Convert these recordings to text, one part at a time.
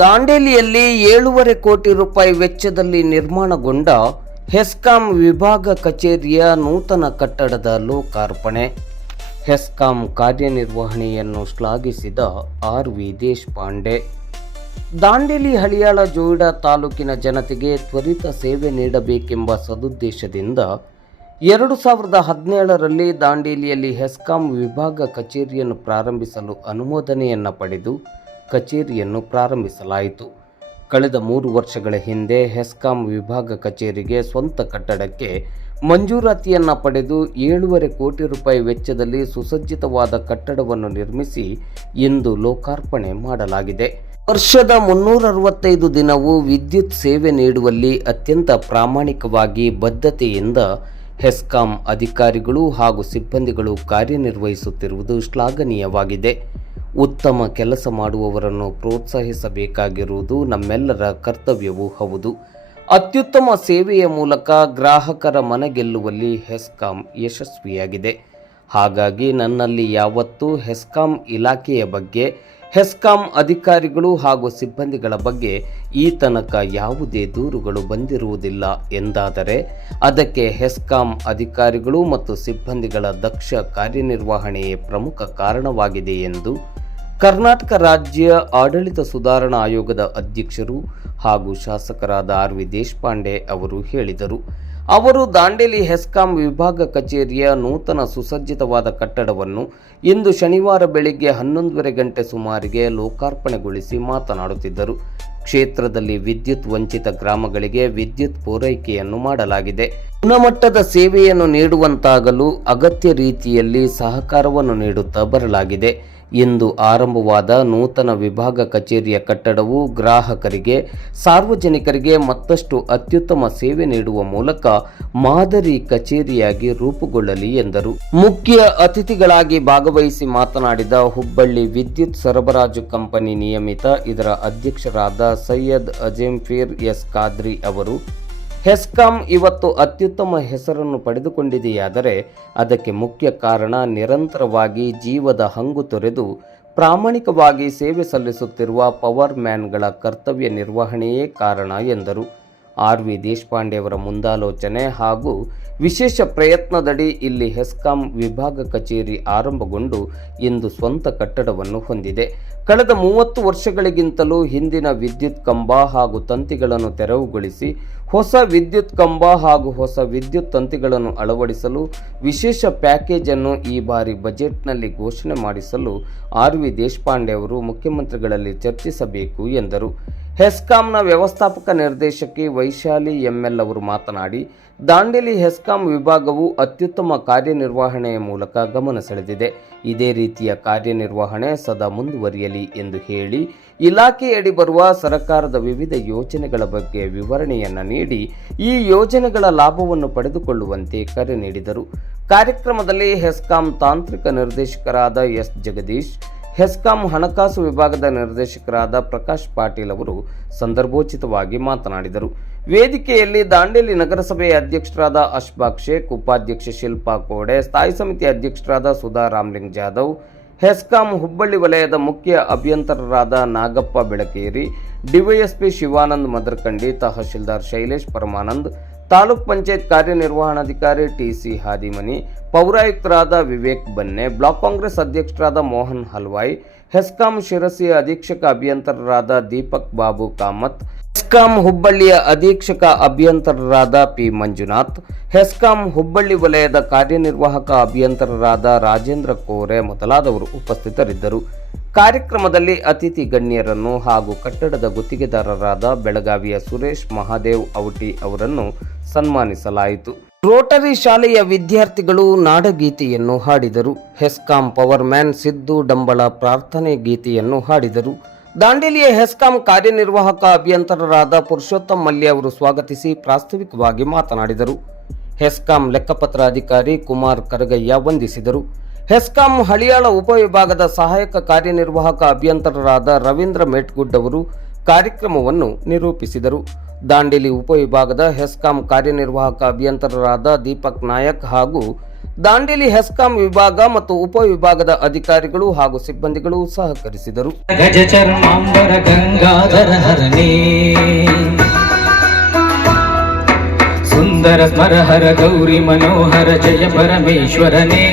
ದಾಂಡೇಲಿಯಲ್ಲಿ 7.5 ಕೋಟಿ ರೂಪಾಯಿ ವೆಚ್ಚದಲ್ಲಿ ನಿರ್ಮಾಣಗೊಂಡ ಹೆಸ್ಕಾಂ ವಿಭಾಗ ಕಚೇರಿಯ ನೂತನ ಕಟ್ಟಡದ ಲೋಕಾರ್ಪಣೆ. ಹೆಸ್ಕಾಂ ಕಾರ್ಯನಿರ್ವಹಣೆಯನ್ನು ಶ್ಲಾಘಿಸಿದ ಆರ್.ವಿ. ದೇಶಪಾಂಡೆ. ದಾಂಡೇಲಿ ಹಳಿಯಾಳ ಜೋಯಿಡಾ ತಾಲೂಕಿನ ಜನತೆಗೆ ತ್ವರಿತ ಸೇವೆ ನೀಡಬೇಕೆಂಬ ಸದುದ್ದೇಶದಿಂದ 2017ರಲ್ಲಿ ದಾಂಡೇಲಿಯಲ್ಲಿ ಹೆಸ್ಕಾಂ ವಿಭಾಗ ಕಚೇರಿಯನ್ನು ಪ್ರಾರಂಭಿಸಲು ಅನುಮೋದನೆಯನ್ನು ಪಡೆದು ಕಚೇರಿಯನ್ನು ಪ್ರಾರಂಭಿಸಲಾಯಿತು. ಕಳೆದ 3 ವರ್ಷಗಳ ಹಿಂದೆ ಹೆಸ್ಕಾಂ ವಿಭಾಗ ಕಚೇರಿಗೆ ಸ್ವಂತ ಕಟ್ಟಡಕ್ಕೆ ಮಂಜೂರಾತಿಯನ್ನು ಪಡೆದು 7.5 ಕೋಟಿ ರೂಪಾಯಿ ವೆಚ್ಚದಲ್ಲಿ ಸುಸಜ್ಜಿತವಾದ ಕಟ್ಟಡವನ್ನು ನಿರ್ಮಿಸಿ ಇಂದು ಲೋಕಾರ್ಪಣೆ ಮಾಡಲಾಗಿದೆ. ವರ್ಷದ 365 ದಿನವೂ ವಿದ್ಯುತ್ ಸೇವೆ ನೀಡುವಲ್ಲಿ ಅತ್ಯಂತ ಪ್ರಾಮಾಣಿಕವಾಗಿ ಬದ್ಧತೆಯಿಂದ ಹೆಸ್ಕಾಂ ಅಧಿಕಾರಿಗಳು ಹಾಗೂ ಸಿಬ್ಬಂದಿಗಳು ಕಾರ್ಯನಿರ್ವಹಿಸುತ್ತಿರುವುದು ಶ್ಲಾಘನೀಯವಾಗಿದೆ. ಉತ್ತಮ ಕೆಲಸ ಮಾಡುವವರನ್ನು ಪ್ರೋತ್ಸಾಹಿಸಬೇಕಾಗಿರುವುದು ನಮ್ಮೆಲ್ಲರ ಕರ್ತವ್ಯವೂ ಹೌದು. ಅತ್ಯುತ್ತಮ ಸೇವೆಯ ಮೂಲಕ ಗ್ರಾಹಕರ ಮನಗೆಲ್ಲುವಲ್ಲಿ ಹೆಸ್ಕಾಂ ಯಶಸ್ವಿಯಾಗಿದೆ. ಹಾಗಾಗಿ ನನ್ನಲ್ಲಿ ಯಾವತ್ತೂ ಹೆಸ್ಕಾಂ ಇಲಾಖೆಯ ಬಗ್ಗೆ, ಹೆಸ್ಕಾಂ ಅಧಿಕಾರಿಗಳು ಹಾಗೂ ಸಿಬ್ಬಂದಿಗಳ ಬಗ್ಗೆ ಈ ತನಕ ಯಾವುದೇ ದೂರುಗಳು ಬಂದಿರುವುದಿಲ್ಲ ಎಂದಾದರೆ ಅದಕ್ಕೆ ಹೆಸ್ಕಾಂ ಅಧಿಕಾರಿಗಳು ಮತ್ತು ಸಿಬ್ಬಂದಿಗಳ ದಕ್ಷ ಕಾರ್ಯನಿರ್ವಹಣೆಯೇ ಪ್ರಮುಖ ಕಾರಣವಾಗಿದೆ ಎಂದು ಕರ್ನಾಟಕ ರಾಜ್ಯ ಆಡಳಿತ ಸುಧಾರಣಾ ಆಯೋಗದ ಅಧ್ಯಕ್ಷರು ಹಾಗೂ ಶಾಸಕರಾದ ಆರ್.ವಿ. ದೇಶಪಾಂಡೆ ಅವರು ಹೇಳಿದರು. ಅವರು ದಾಂಡೇಲಿ ಹೆಸ್ಕಾಂ ವಿಭಾಗ ಕಚೇರಿಯ ನೂತನ ಸುಸಜ್ಜಿತವಾದ ಕಟ್ಟಡವನ್ನು ಇಂದು ಶನಿವಾರ ಬೆಳಿಗ್ಗೆ 11:30 ಗಂಟೆ ಸುಮಾರಿಗೆ ಲೋಕಾರ್ಪಣೆಗೊಳಿಸಿ ಮಾತನಾಡುತ್ತಿದ್ದರು. ಕ್ಷೇತ್ರದಲ್ಲಿ ವಿದ್ಯುತ್ ವಂಚಿತ ಗ್ರಾಮಗಳಿಗೆ ವಿದ್ಯುತ್ ಪೂರೈಕೆಯನ್ನು ಮಾಡಲಾಗಿದೆ. ಗುಣಮಟ್ಟದ ಸೇವೆಯನ್ನು ನೀಡುವಂತಾಗಲು ಅಗತ್ಯ ರೀತಿಯಲ್ಲಿ ಸಹಕಾರವನ್ನು ನೀಡುತ್ತಾ ಬರಲಾಗಿದೆ. ಇಂದು ಆರಂಭವಾದ ನೂತನ ವಿಭಾಗ ಕಚೇರಿಯ ಕಟ್ಟಡವು ಗ್ರಾಹಕರಿಗೆ, ಸಾರ್ವಜನಿಕರಿಗೆ ಮತ್ತಷ್ಟು ಅತ್ಯುತ್ತಮ ಸೇವೆ ನೀಡುವ ಮೂಲಕ ಮಾದರಿ ಕಚೇರಿಯಾಗಿ ರೂಪುಗೊಳ್ಳಲಿ ಎಂದರು. ಮುಖ್ಯ ಅತಿಥಿಗಳಾಗಿ ಭಾಗವಹಿಸಿ ಮಾತನಾಡಿದ ಹುಬ್ಬಳ್ಳಿ ವಿದ್ಯುತ್ ಸರಬರಾಜು ಕಂಪನಿ ನಿಯಮಿತ ಇದರ ಅಧ್ಯಕ್ಷರಾದ ಸೈಯದ್ ಅಜೆಂಫೀರ್ ಎಸ್ ಖಾದ್ರಿ ಅವರು, ಹೆಸ್ಕಾಂ ಇವತ್ತು ಅತ್ಯುತ್ತಮ ಹೆಸರನ್ನು ಪಡೆದುಕೊಂಡಿದೆಯಾದರೆ ಅದಕ್ಕೆ ಮುಖ್ಯ ಕಾರಣ ನಿರಂತರವಾಗಿ ಜೀವದ ಹಂಗು ತೊರೆದು ಪ್ರಾಮಾಣಿಕವಾಗಿ ಸೇವೆ ಸಲ್ಲಿಸುತ್ತಿರುವ ಪವರ್ ಮ್ಯಾನ್ಗಳ ಕರ್ತವ್ಯ ನಿರ್ವಹಣೆಯೇ ಕಾರಣ ಎಂದರು. ಆರ್.ವಿ. ದೇಶಪಾಂಡೆಯವರ ಮುಂದಾಲೋಚನೆ ಹಾಗೂ ವಿಶೇಷ ಪ್ರಯತ್ನದಡಿ ಇಲ್ಲಿ ಹೆಸ್ಕಾಂ ವಿಭಾಗ ಕಚೇರಿ ಆರಂಭಗೊಂಡು ಇಂದು ಸ್ವಂತ ಕಟ್ಟಡವನ್ನು ಹೊಂದಿದೆ. ಕಳೆದ 30 ವರ್ಷಗಳಿಗಿಂತಲೂ ಹಿಂದಿನ ವಿದ್ಯುತ್ ಕಂಬ ಹಾಗೂ ತಂತಿಗಳನ್ನು ತೆರವುಗೊಳಿಸಿ ಹೊಸ ವಿದ್ಯುತ್ ಕಂಬ ಹಾಗೂ ಹೊಸ ವಿದ್ಯುತ್ ತಂತಿಗಳನ್ನು ಅಳವಡಿಸಲು ವಿಶೇಷ ಪ್ಯಾಕೇಜ್ ಅನ್ನು ಈ ಬಾರಿ ಬಜೆಟ್ನಲ್ಲಿ ಘೋಷಣೆ ಮಾಡಿಸಲು ಆರ್.ವಿ. ದೇಶಪಾಂಡೆ ಅವರು ಮುಖ್ಯಮಂತ್ರಿಗಳಲ್ಲಿ ಚರ್ಚಿಸಬೇಕು ಎಂದರು. ಹೆಸ್ಕಾಂನ ವ್ಯವಸ್ಥಾಪಕ ನಿರ್ದೇಶಕಿ ವೈಶಾಲಿ ಎಂಎಲ್ ಅವರು ಮಾತನಾಡಿ, ದಾಂಡೇಲಿ ಹೆಸ್ಕಾಂ ವಿಭಾಗವು ಅತ್ಯುತ್ತಮ ಕಾರ್ಯನಿರ್ವಹಣೆಯ ಮೂಲಕ ಗಮನ ಸೆಳೆದಿದೆ. ಇದೇ ರೀತಿಯ ಕಾರ್ಯನಿರ್ವಹಣೆ ಸದಾ ಮುಂದುವರಿಯಲಿ ಎಂದು ಹೇಳಿ ಇಲಾಖೆಯಡಿ ಬರುವ ಸರ್ಕಾರದ ವಿವಿಧ ಯೋಜನೆಗಳ ಬಗ್ಗೆ ವಿವರಣೆಯನ್ನು ನೀಡಿ ಈ ಯೋಜನೆಗಳ ಲಾಭವನ್ನು ಪಡೆದುಕೊಳ್ಳುವಂತೆ ಕರೆ ನೀಡಿದರು. ಕಾರ್ಯಕ್ರಮದಲ್ಲಿ ಹೆಸ್ಕಾಂ ತಾಂತ್ರಿಕ ನಿರ್ದೇಶಕರಾದ ಎಸ್ ಜಗದೀಶ್, ಹೆಸ್ಕಾಂ ಹಣಕಾಸು ವಿಭಾಗದ ನಿರ್ದೇಶಕರಾದ ಪ್ರಕಾಶ್ ಪಾಟೀಲ್ ಅವರು ಸಂದರ್ಭೋಚಿತವಾಗಿ ಮಾತನಾಡಿದರು. ವೇದಿಕೆಯಲ್ಲಿ ದಾಂಡೇಲಿ ನಗರಸಭೆಯ ಅಧ್ಯಕ್ಷರಾದ ಅಶ್ಫಾಕ್ ಶೇಖ್, ಉಪಾಧ್ಯಕ್ಷೆ ಶಿಲ್ಪಾ ಕೋಡೆ, ಸ್ಥಾಯಿ ಸಮಿತಿ ಅಧ್ಯಕ್ಷರಾದ ಸುಧಾ ರಾಮ್ಲಿಂಗ್ ಜಾಧವ್, ಹೆಸ್ಕಾಂ ಹುಬ್ಬಳ್ಳಿ ವಲಯದ ಮುಖ್ಯ ಅಭಿಯಂತರರಾದ ನಾಗಪ್ಪ ಬೆಳಕೇರಿ, ಡಿವೈಎಸ್ಪಿ ಶಿವಾನಂದ್ ಮದರ್ಕಂಡಿ, ತಹಶೀಲ್ದಾರ್ ಶೈಲೇಶ್ ಪರಮಾನಂದ್, ತಾಲೂಕ್ ಪಂಚಾಯತ್ ಕಾರ್ಯನಿರ್ವಹಣಾಧಿಕಾರಿ ಟಿ.ಸಿ. ಹಾದಿಮನಿ, ಪೌರಾಯುಕ್ತರಾದ ವಿವೇಕ್ ಬನ್ನೆ, ಬ್ಲಾಕ್ ಕಾಂಗ್ರೆಸ್ ಅಧ್ಯಕ್ಷರಾದ ಮೋಹನ್ ಹಲ್ವಾಯ್, ಹೆಸ್ಕಾಂ ಶಿರಸಿಯ ಅಧೀಕ್ಷಕ ಅಭಿಯಂತರರಾದ ದೀಪಕ್ ಬಾಬು ಕಾಮತ್, ಹೆಸ್ಕಾಂ ಹುಬ್ಬಳ್ಳಿಯ ಅಧೀಕ್ಷಕ ಅಭಿಯಂತರರಾದ ಪಿ. ಮಂಜುನಾಥ್, ಹೆಸ್ಕಾಂ ಹುಬ್ಬಳ್ಳಿ ವಲಯದ ಕಾರ್ಯನಿರ್ವಾಹಕ ಅಭಿಯಂತರರಾದ ರಾಜೇಂದ್ರ ಕೋರೆ ಮೊದಲಾದವರು ಉಪಸ್ಥಿತರಿದ್ದರು. ಕಾರ್ಯಕ್ರಮದಲ್ಲಿ ಅತಿಥಿ ಗಣ್ಯರನ್ನು ಹಾಗೂ ಕಟ್ಟಡದ ಗುತ್ತಿಗೆದಾರರಾದ ಬೆಳಗಾವಿಯ ಸುರೇಶ್ ಮಹಾದೇವ್ ಔಟಿ ಅವರನ್ನು ಸನ್ಮಾನಿಸಲಾಯಿತು. ರೋಟರಿ ಶಾಲೆಯ ವಿದ್ಯಾರ್ಥಿಗಳು ನಾಡಗೀತೆಯನ್ನು ಹಾಡಿದರು. ಹೆಸ್ಕಾಂ ಪವರ್ ಮ್ಯಾನ್ ಸಿದ್ದು ಡಂಬಳ ಪ್ರಾರ್ಥನೆ ಗೀತೆಯನ್ನು ಹಾಡಿದರು. ದಾಂಡೇಲಿಯ ಹೆಸ್ಕಾಂ ಕಾರ್ಯನಿರ್ವಾಹಕ ಅಭಿಯಂತರರಾದ ಪುರುಷೋತ್ತಮ್ ಮಲ್ಯ ಅವರು ಸ್ವಾಗತಿಸಿ ಪ್ರಾಸ್ತಾವಿಕವಾಗಿ ಮಾತನಾಡಿದರು. ಹೆಸ್ಕಾಂ ಲೆಕ್ಕಪತ್ರ ಅಧಿಕಾರಿ ಕುಮಾರ್ ಕರಗಯ್ಯ ವಂದಿಸಿದರು. ಹೆಸ್ಕಾಂ ಹಳಿಯಾಳ ಉಪವಿಭಾಗದ ಸಹಾಯಕ ಕಾರ್ಯನಿರ್ವಾಹಕ ಅಭಿಯಂತರರಾದ ರವೀಂದ್ರ ಮೇಟ್ಗುಡ್ ಅವರು ಕಾರ್ಯಕ್ರಮವನ್ನು ನಿರೂಪಿಸಿದರು. ದಾಂಡೇಲಿ ಉಪವಿಭಾಗದ ಹೆಸ್ಕಾಂ ಕಾರ್ಯನಿರ್ವಾಹಕ ಅಭಿಯಂತರರಾದ ದೀಪಕ್ ನಾಯಕ್ ಹಾಗೂ ದಾಂಡೇಲಿ ಹೆಸ್ಕಾಂ ವಿಭಾಗ ಮತ್ತು ಉಪವಿಭಾಗದ ಅಧಿಕಾರಿಗಳು ಹಾಗೂ ಸಿಬ್ಬಂದಿಗಳು ಸಹಕರಿಸಿದರು. ಗಜ ಚರ್ಮಾಂಬರ ಗಂಗಾಧರ ಹರನೇ, ಸುಂದರ ಸ್ಮರಹರ ಗೌರಿ ಮನೋಹರ ಜಯ ಪರಮೇಶ್ವರನೇ,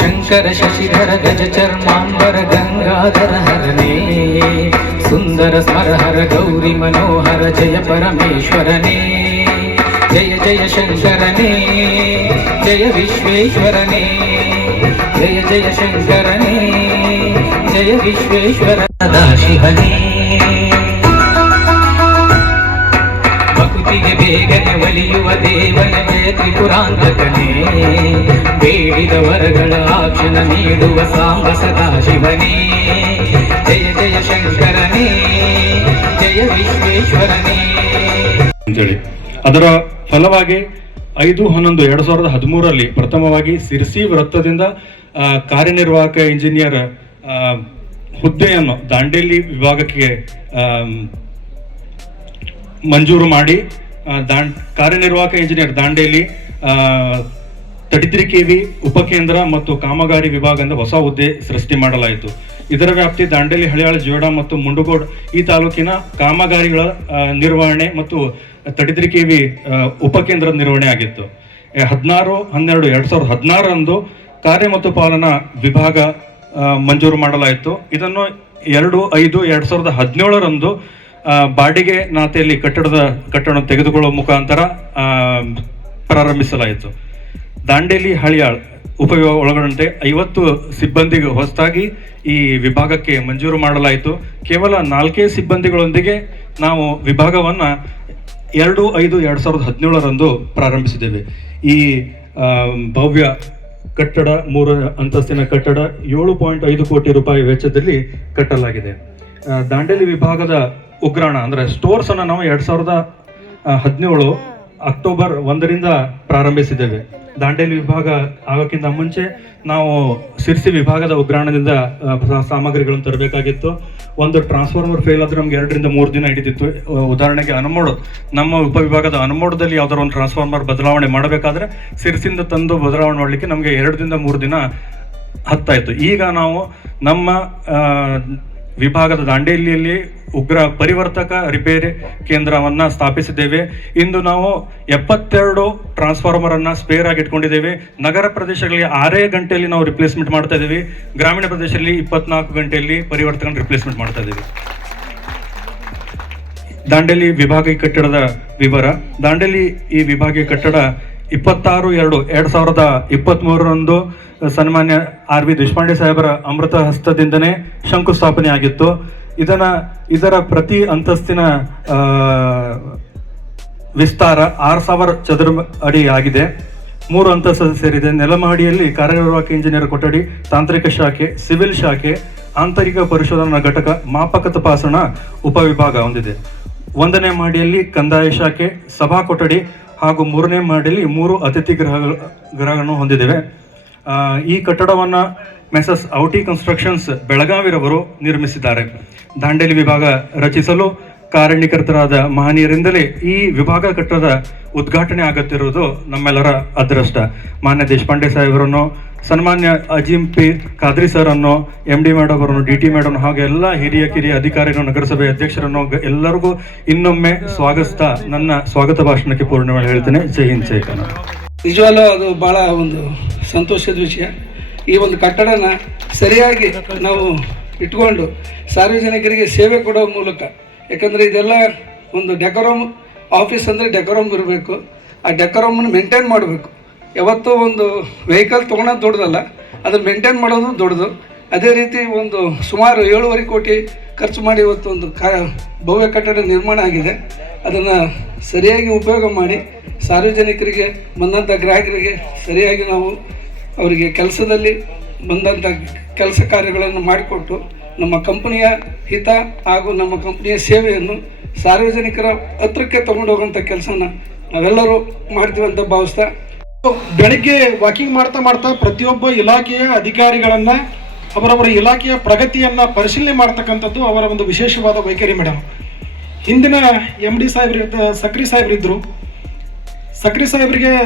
ಶಂಕರ ಶಶಿಧರ ಗಜ ಚರ್ಮಾಂಬರ ಗಂಗಾಧರ ಹರನೇ, ಸುಂದರ ಸ್ಮರಹರ ಗೌರಿ ಮನೋಹರ ಜಯ ಪರಮೇಶ್ವರನೇ, ಜಯ ಜಯ ಶಂಕರನೇ, ಜಯ ವಿಶ್ವೇಶ್ವರನೇ, ಜಯ ಜಯ ಶಂಕರನೇ, ಜಯ ವಿಶ್ವೇಶ್ವರ ಶಿವನೇ, ಭಕ್ತಿಗೆ ಬೇಗನೆ ಒಲಿಯುವ ದೇವನ ಜಯ ತ್ರಿಪುರಾಂತಕನೇ, ಬೇಡಿದ ವರಗಳ ಆಕ್ಷಣ ನೀಡುವ ಸಾಂಬ ಸದಾ ಶಿವನೇ, ಜಯ ಜಯ ಶಂಕರನೇ, ಜಯ ವಿಶ್ವೇಶ್ವರನೇ ಅಂತೇಳಿ. ಅದರ ಫಲವಾಗಿ 5/11/2013 ಪ್ರಥಮವಾಗಿ ಸಿರ್ಸಿ ವೃತ್ತದಿಂದ ಕಾರ್ಯನಿರ್ವಾಹಕ ಇಂಜಿನಿಯರ್ ಹುದ್ದೆಯನ್ನು ದಾಂಡೇಲಿ ವಿಭಾಗಕ್ಕೆ ಮಂಜೂರು ಮಾಡಿ ಕಾರ್ಯನಿರ್ವಾಹಕ ಇಂಜಿನಿಯರ್ ದಾಂಡೇಲಿ 33 kV ಉಪಕೇಂದ್ರ ಮತ್ತು ಕಾಮಗಾರಿ ವಿಭಾಗದಿಂದ ಹೊಸ ಹುದ್ದೆ ಸೃಷ್ಟಿ ಮಾಡಲಾಯಿತು. ಇದರ ವ್ಯಾಪ್ತಿ ದಾಂಡೇಲಿ, ಹಳಿಯಾಳ, ಜೋಡ ಮತ್ತು ಮುಂಡಗೋಡ್ ಈ ತಾಲೂಕಿನ ಕಾಮಗಾರಿಗಳ ನಿರ್ವಹಣೆ ಮತ್ತು 33 kV ಉಪಕೇಂದ್ರದ ನಿರ್ವಹಣೆ ಆಗಿತ್ತು. 16/12/2016 ಕಾರ್ಯ ಮತ್ತು ಪಾಲನಾ ವಿಭಾಗ ಮಂಜೂರು ಮಾಡಲಾಯಿತು. ಇದನ್ನು 2/5/2017 ಬಾಡಿಗೆ ನಾತೆಯಲ್ಲಿ ಕಟ್ಟಡ ತೆಗೆದುಕೊಳ್ಳುವ ಮುಖಾಂತರ ಪ್ರಾರಂಭಿಸಲಾಯಿತು. ದಾಂಡೇಲಿ, ಹಳಿಯಾಳ್ ಉಪವಿಭಾಗ ಒಳಗೊಂಡಂತೆ 50 ಸಿಬ್ಬಂದಿಗೆ ಹೊಸದಾಗಿ ಈ ವಿಭಾಗಕ್ಕೆ ಮಂಜೂರು ಮಾಡಲಾಯಿತು. ಕೇವಲ 4 ಸಿಬ್ಬಂದಿಗಳೊಂದಿಗೆ ನಾವು ವಿಭಾಗವನ್ನು 2/5/2017 ಪ್ರಾರಂಭಿಸಿದ್ದೇವೆ. ಈ ಭವ್ಯ ಕಟ್ಟಡ 3 ಅಂತಸ್ತಿನ ಕಟ್ಟಡ 7.5 ಕೋಟಿ ರೂಪಾಯಿ ವೆಚ್ಚದಲ್ಲಿ ಕಟ್ಟಲಾಗಿದೆ. ದಾಂಡೇಲಿ ವಿಭಾಗದ ಉಗ್ರಾಣ ಅಂದರೆ ಸ್ಟೋರ್ಸ್ ಅನ್ನು ನಾವು 2017 ಅಕ್ಟೋಬರ್ 1 ಪ್ರಾರಂಭಿಸಿದ್ದೇವೆ. ದಾಂಡೇಲಿ ವಿಭಾಗ ಆಗೋಕ್ಕಿಂತ ಮುಂಚೆ ನಾವು ಸಿರ್ಸಿ ವಿಭಾಗದ ಉಗ್ರಾಣದಿಂದ ಸಾಮಗ್ರಿಗಳನ್ನು ತರಬೇಕಾಗಿತ್ತು. ಒಂದು ಟ್ರಾನ್ಸ್ಫಾರ್ಮರ್ ಫೇಲ್ ಆದ್ರೆ ನಮ್ಗೆ 2 ರಿಂದ 3 ದಿನ ಹಿಡಿದಿತ್ತು. ಉದಾಹರಣೆಗೆ ಅನುಮೋಡು, ನಮ್ಮ ಉಪವಿಭಾಗದ ಅನುಮೋಡದಲ್ಲಿ ಯಾವ್ದಾದ್ರು ಒಂದು ಟ್ರಾನ್ಸ್ಫಾರ್ಮರ್ ಬದಲಾವಣೆ ಮಾಡಬೇಕಾದ್ರೆ ಸಿರ್ಸಿಂದ ತಂದು ಬದಲಾವಣೆ ಮಾಡಲಿಕ್ಕೆ ನಮಗೆ 2 ರಿಂದ 3 ದಿನ ಹತ್ತಾಯಿತು. ಈಗ ನಾವು ನಮ್ಮ ವಿಭಾಗದ ದಾಂಡೇಲಿಯಲ್ಲಿ ಉಗ್ರ ಪರಿವರ್ತಕ ರಿಪೇರಿ ಕೇಂದ್ರವನ್ನು ಸ್ಥಾಪಿಸಿದ್ದೇವೆ. ಇಂದು ನಾವು 72 ಟ್ರಾನ್ಸ್ಫಾರ್ಮರ್ ಅನ್ನು ಸ್ಪೇರ್ ಆಗಿ ಇಟ್ಕೊಂಡಿದ್ದೇವೆ. ನಗರ ಪ್ರದೇಶಗಳಲ್ಲಿ 6 ಗಂಟೆಯಲ್ಲಿ ನಾವು ರಿಪ್ಲೇಸ್ಮೆಂಟ್ ಮಾಡ್ತಾ ಇದ್ದೀವಿ. ಗ್ರಾಮೀಣ ಪ್ರದೇಶದಲ್ಲಿ 24 ಗಂಟೆಯಲ್ಲಿ ಪರಿವರ್ತಕ ರಿಪ್ಲೇಸ್ಮೆಂಟ್ ಮಾಡ್ತಾ ಇದ್ದೀವಿ. ದಾಂಡೇಲಿ ವಿಭಾಗೀಯ ಕಟ್ಟಡದ ವಿವರ. ದಾಂಡೇಲಿ ಈ ವಿಭಾಗೀಯ ಕಟ್ಟಡ 26/2/2023 ಸನ್ಮಾನ್ಯ R.V. ದೇಶಪಾಂಡೆ ಸಾಹೇಬರ ಅಮೃತ ಹಸ್ತದಿಂದನೇ ಶಂಕುಸ್ಥಾಪನೆ ಆಗಿತ್ತು. ಇದರ ಪ್ರತಿ ಅಂತಸ್ತಿನ ವಿಸ್ತಾರ 6,000 ಚದರ ಅಡಿ ಆಗಿದೆ. 3 ಅಂತಸ್ತು ಸೇರಿದೆ. ನೆಲಮಹಡಿಯಲ್ಲಿ ಕಾರ್ಯನಿರ್ವಾಹಕ ಇಂಜಿನಿಯರ್ ಕೊಠಡಿ, ತಾಂತ್ರಿಕ ಶಾಖೆ, ಸಿವಿಲ್ ಶಾಖೆ, ಆಂತರಿಕ ಪರಿಶೋಧನಾ ಘಟಕ, ಮಾಪಕ ತಪಾಸಣಾ ಉಪವಿಭಾಗ ಹೊಂದಿದೆ. 1ನೇ ಮಹಡಿಯಲ್ಲಿ ಕಂದಾಯ ಶಾಖೆ, ಸಭಾ ಕೊಠಡಿ ಹಾಗೂ 3ನೇ ಮಹಡಿಯಲ್ಲಿ 3 ಅತಿಥಿ ಗೃಹಗಳನ್ನು ಹೊಂದಿದ್ದೇವೆ. ಈ ಕಟ್ಟಡವನ್ನು ಮೆಸಸ್ ಔಟಿ ಕನ್ಸ್ಟ್ರಕ್ಷನ್ಸ್ ಬೆಳಗಾವಿರವರು ನಿರ್ಮಿಸಿದ್ದಾರೆ. ದಾಂಡೇಲಿ ವಿಭಾಗ ರಚಿಸಲು ಕಾರಣೀಕರ್ತರಾದ ಮಹನೀಯರಿಂದಲೇ ಈ ವಿಭಾಗ ಕಟ್ಟಡದ ಉದ್ಘಾಟನೆ ಆಗುತ್ತಿರುವುದು ನಮ್ಮೆಲ್ಲರ ಅದೃಷ್ಟ. ಮಾನ್ಯ ದೇಶಪಾಂಡೆ ಸಾಹೇಬರನ್ನು, ಸನ್ಮಾನ್ಯ ಅಜೀಂ ಪಿ ಖಾದ್ರಿ ಸರನ್ನು, MD ಮೇಡಮ್ ಅವರನ್ನು, DT ಮೇಡಮ್ ಹಾಗೂ ಎಲ್ಲ ಹಿರಿಯ ಕಿರಿಯ ಅಧಿಕಾರಿಗಳು, ನಗರಸಭೆ ಅಧ್ಯಕ್ಷರನ್ನು ಎಲ್ಲರಿಗೂ ಇನ್ನೊಮ್ಮೆ ಸ್ವಾಗತಿಸ್ತಾ ನನ್ನ ಸ್ವಾಗತ ಭಾಷಣಕ್ಕೆ ಪೂರ್ಣವಾಗಿ ಹೇಳ್ತೇನೆ. ಜೈ ಹಿಂದ್, ಜೈ ಕನ್ನಡ. ನಿಜವಾಗ್ಲೂ ಅದು ಭಾಳ ಒಂದು ಸಂತೋಷದ ವಿಷಯ. ಈ ಒಂದು ಕಟ್ಟಡನ ಸರಿಯಾಗಿ ನಾವು ಇಟ್ಕೊಂಡು ಸಾರ್ವಜನಿಕರಿಗೆ ಸೇವೆ ಕೊಡೋ ಮೂಲಕ, ಯಾಕಂದರೆ ಇದೆಲ್ಲ ಒಂದು ಡೆಕೋರಮ್ ಆಫೀಸ್ ಅಂದರೆ ಡೆಕೋರಮ್ ಇರಬೇಕು. ಆ ಡೆಕೋರಮನ್ನು ಮೇಂಟೈನ್ ಮಾಡಬೇಕು. ಯಾವತ್ತೂ ಒಂದು ವೆಹಿಕಲ್ ತೊಗೊಳೋದು ದೊಡ್ಡದಲ್ಲ, ಅದನ್ನು ಮೇಂಟೈನ್ ಮಾಡೋದು ದೊಡ್ಡದು. ಅದೇ ರೀತಿ ಒಂದು ಸುಮಾರು 7.5 ಕೋಟಿ ಖರ್ಚು ಮಾಡಿ ಇವತ್ತು ಒಂದು ಭವ್ಯ ಕಟ್ಟಡ ನಿರ್ಮಾಣ ಆಗಿದೆ. ಅದನ್ನು ಸರಿಯಾಗಿ ಉಪಯೋಗ ಮಾಡಿ ಸಾರ್ವಜನಿಕರಿಗೆ, ಬಂದಂಥ ಗ್ರಾಹಕರಿಗೆ ಸರಿಯಾಗಿ ನಾವು ಅವರಿಗೆ ಕೆಲಸದಲ್ಲಿ ಬಂದಂಥ ಕೆಲಸ ಕಾರ್ಯಗಳನ್ನು ಮಾಡಿಕೊಟ್ಟು ನಮ್ಮ ಕಂಪನಿಯ ಹಿತ ಹಾಗೂ ನಮ್ಮ ಕಂಪನಿಯ ಸೇವೆಯನ್ನು ಸಾರ್ವಜನಿಕರ ಹತ್ರಕ್ಕೆ ತಗೊಂಡು ಹೋಗುವಂಥ ಕೆಲಸನ ನಾವೆಲ್ಲರೂ ಮಾಡ್ತೀವಿ ಅಂತ ಭಾವಿಸ್ತಾ, ಬೆಳಗ್ಗೆ ವಾಕಿಂಗ್ ಮಾಡ್ತಾ ಪ್ರತಿಯೊಬ್ಬ ಇಲಾಖೆಯ ಅಧಿಕಾರಿಗಳನ್ನು ಅವರವರ ಇಲಾಖೆಯ ಪ್ರಗತಿಯನ್ನು ಪರಿಶೀಲನೆ ಮಾಡ್ತಕ್ಕಂಥದ್ದು ಅವರ ಒಂದು ವಿಶೇಷವಾದ ವೈಖರಿ ಮೇಡಮ್. ಹಿಂದಿನ MD ಸಾಹೇಬ್ರು ಸಕ್ರಿ ಸಾಹೇಬ್ರಿದ್ದರು. ಸಕ್ರಿ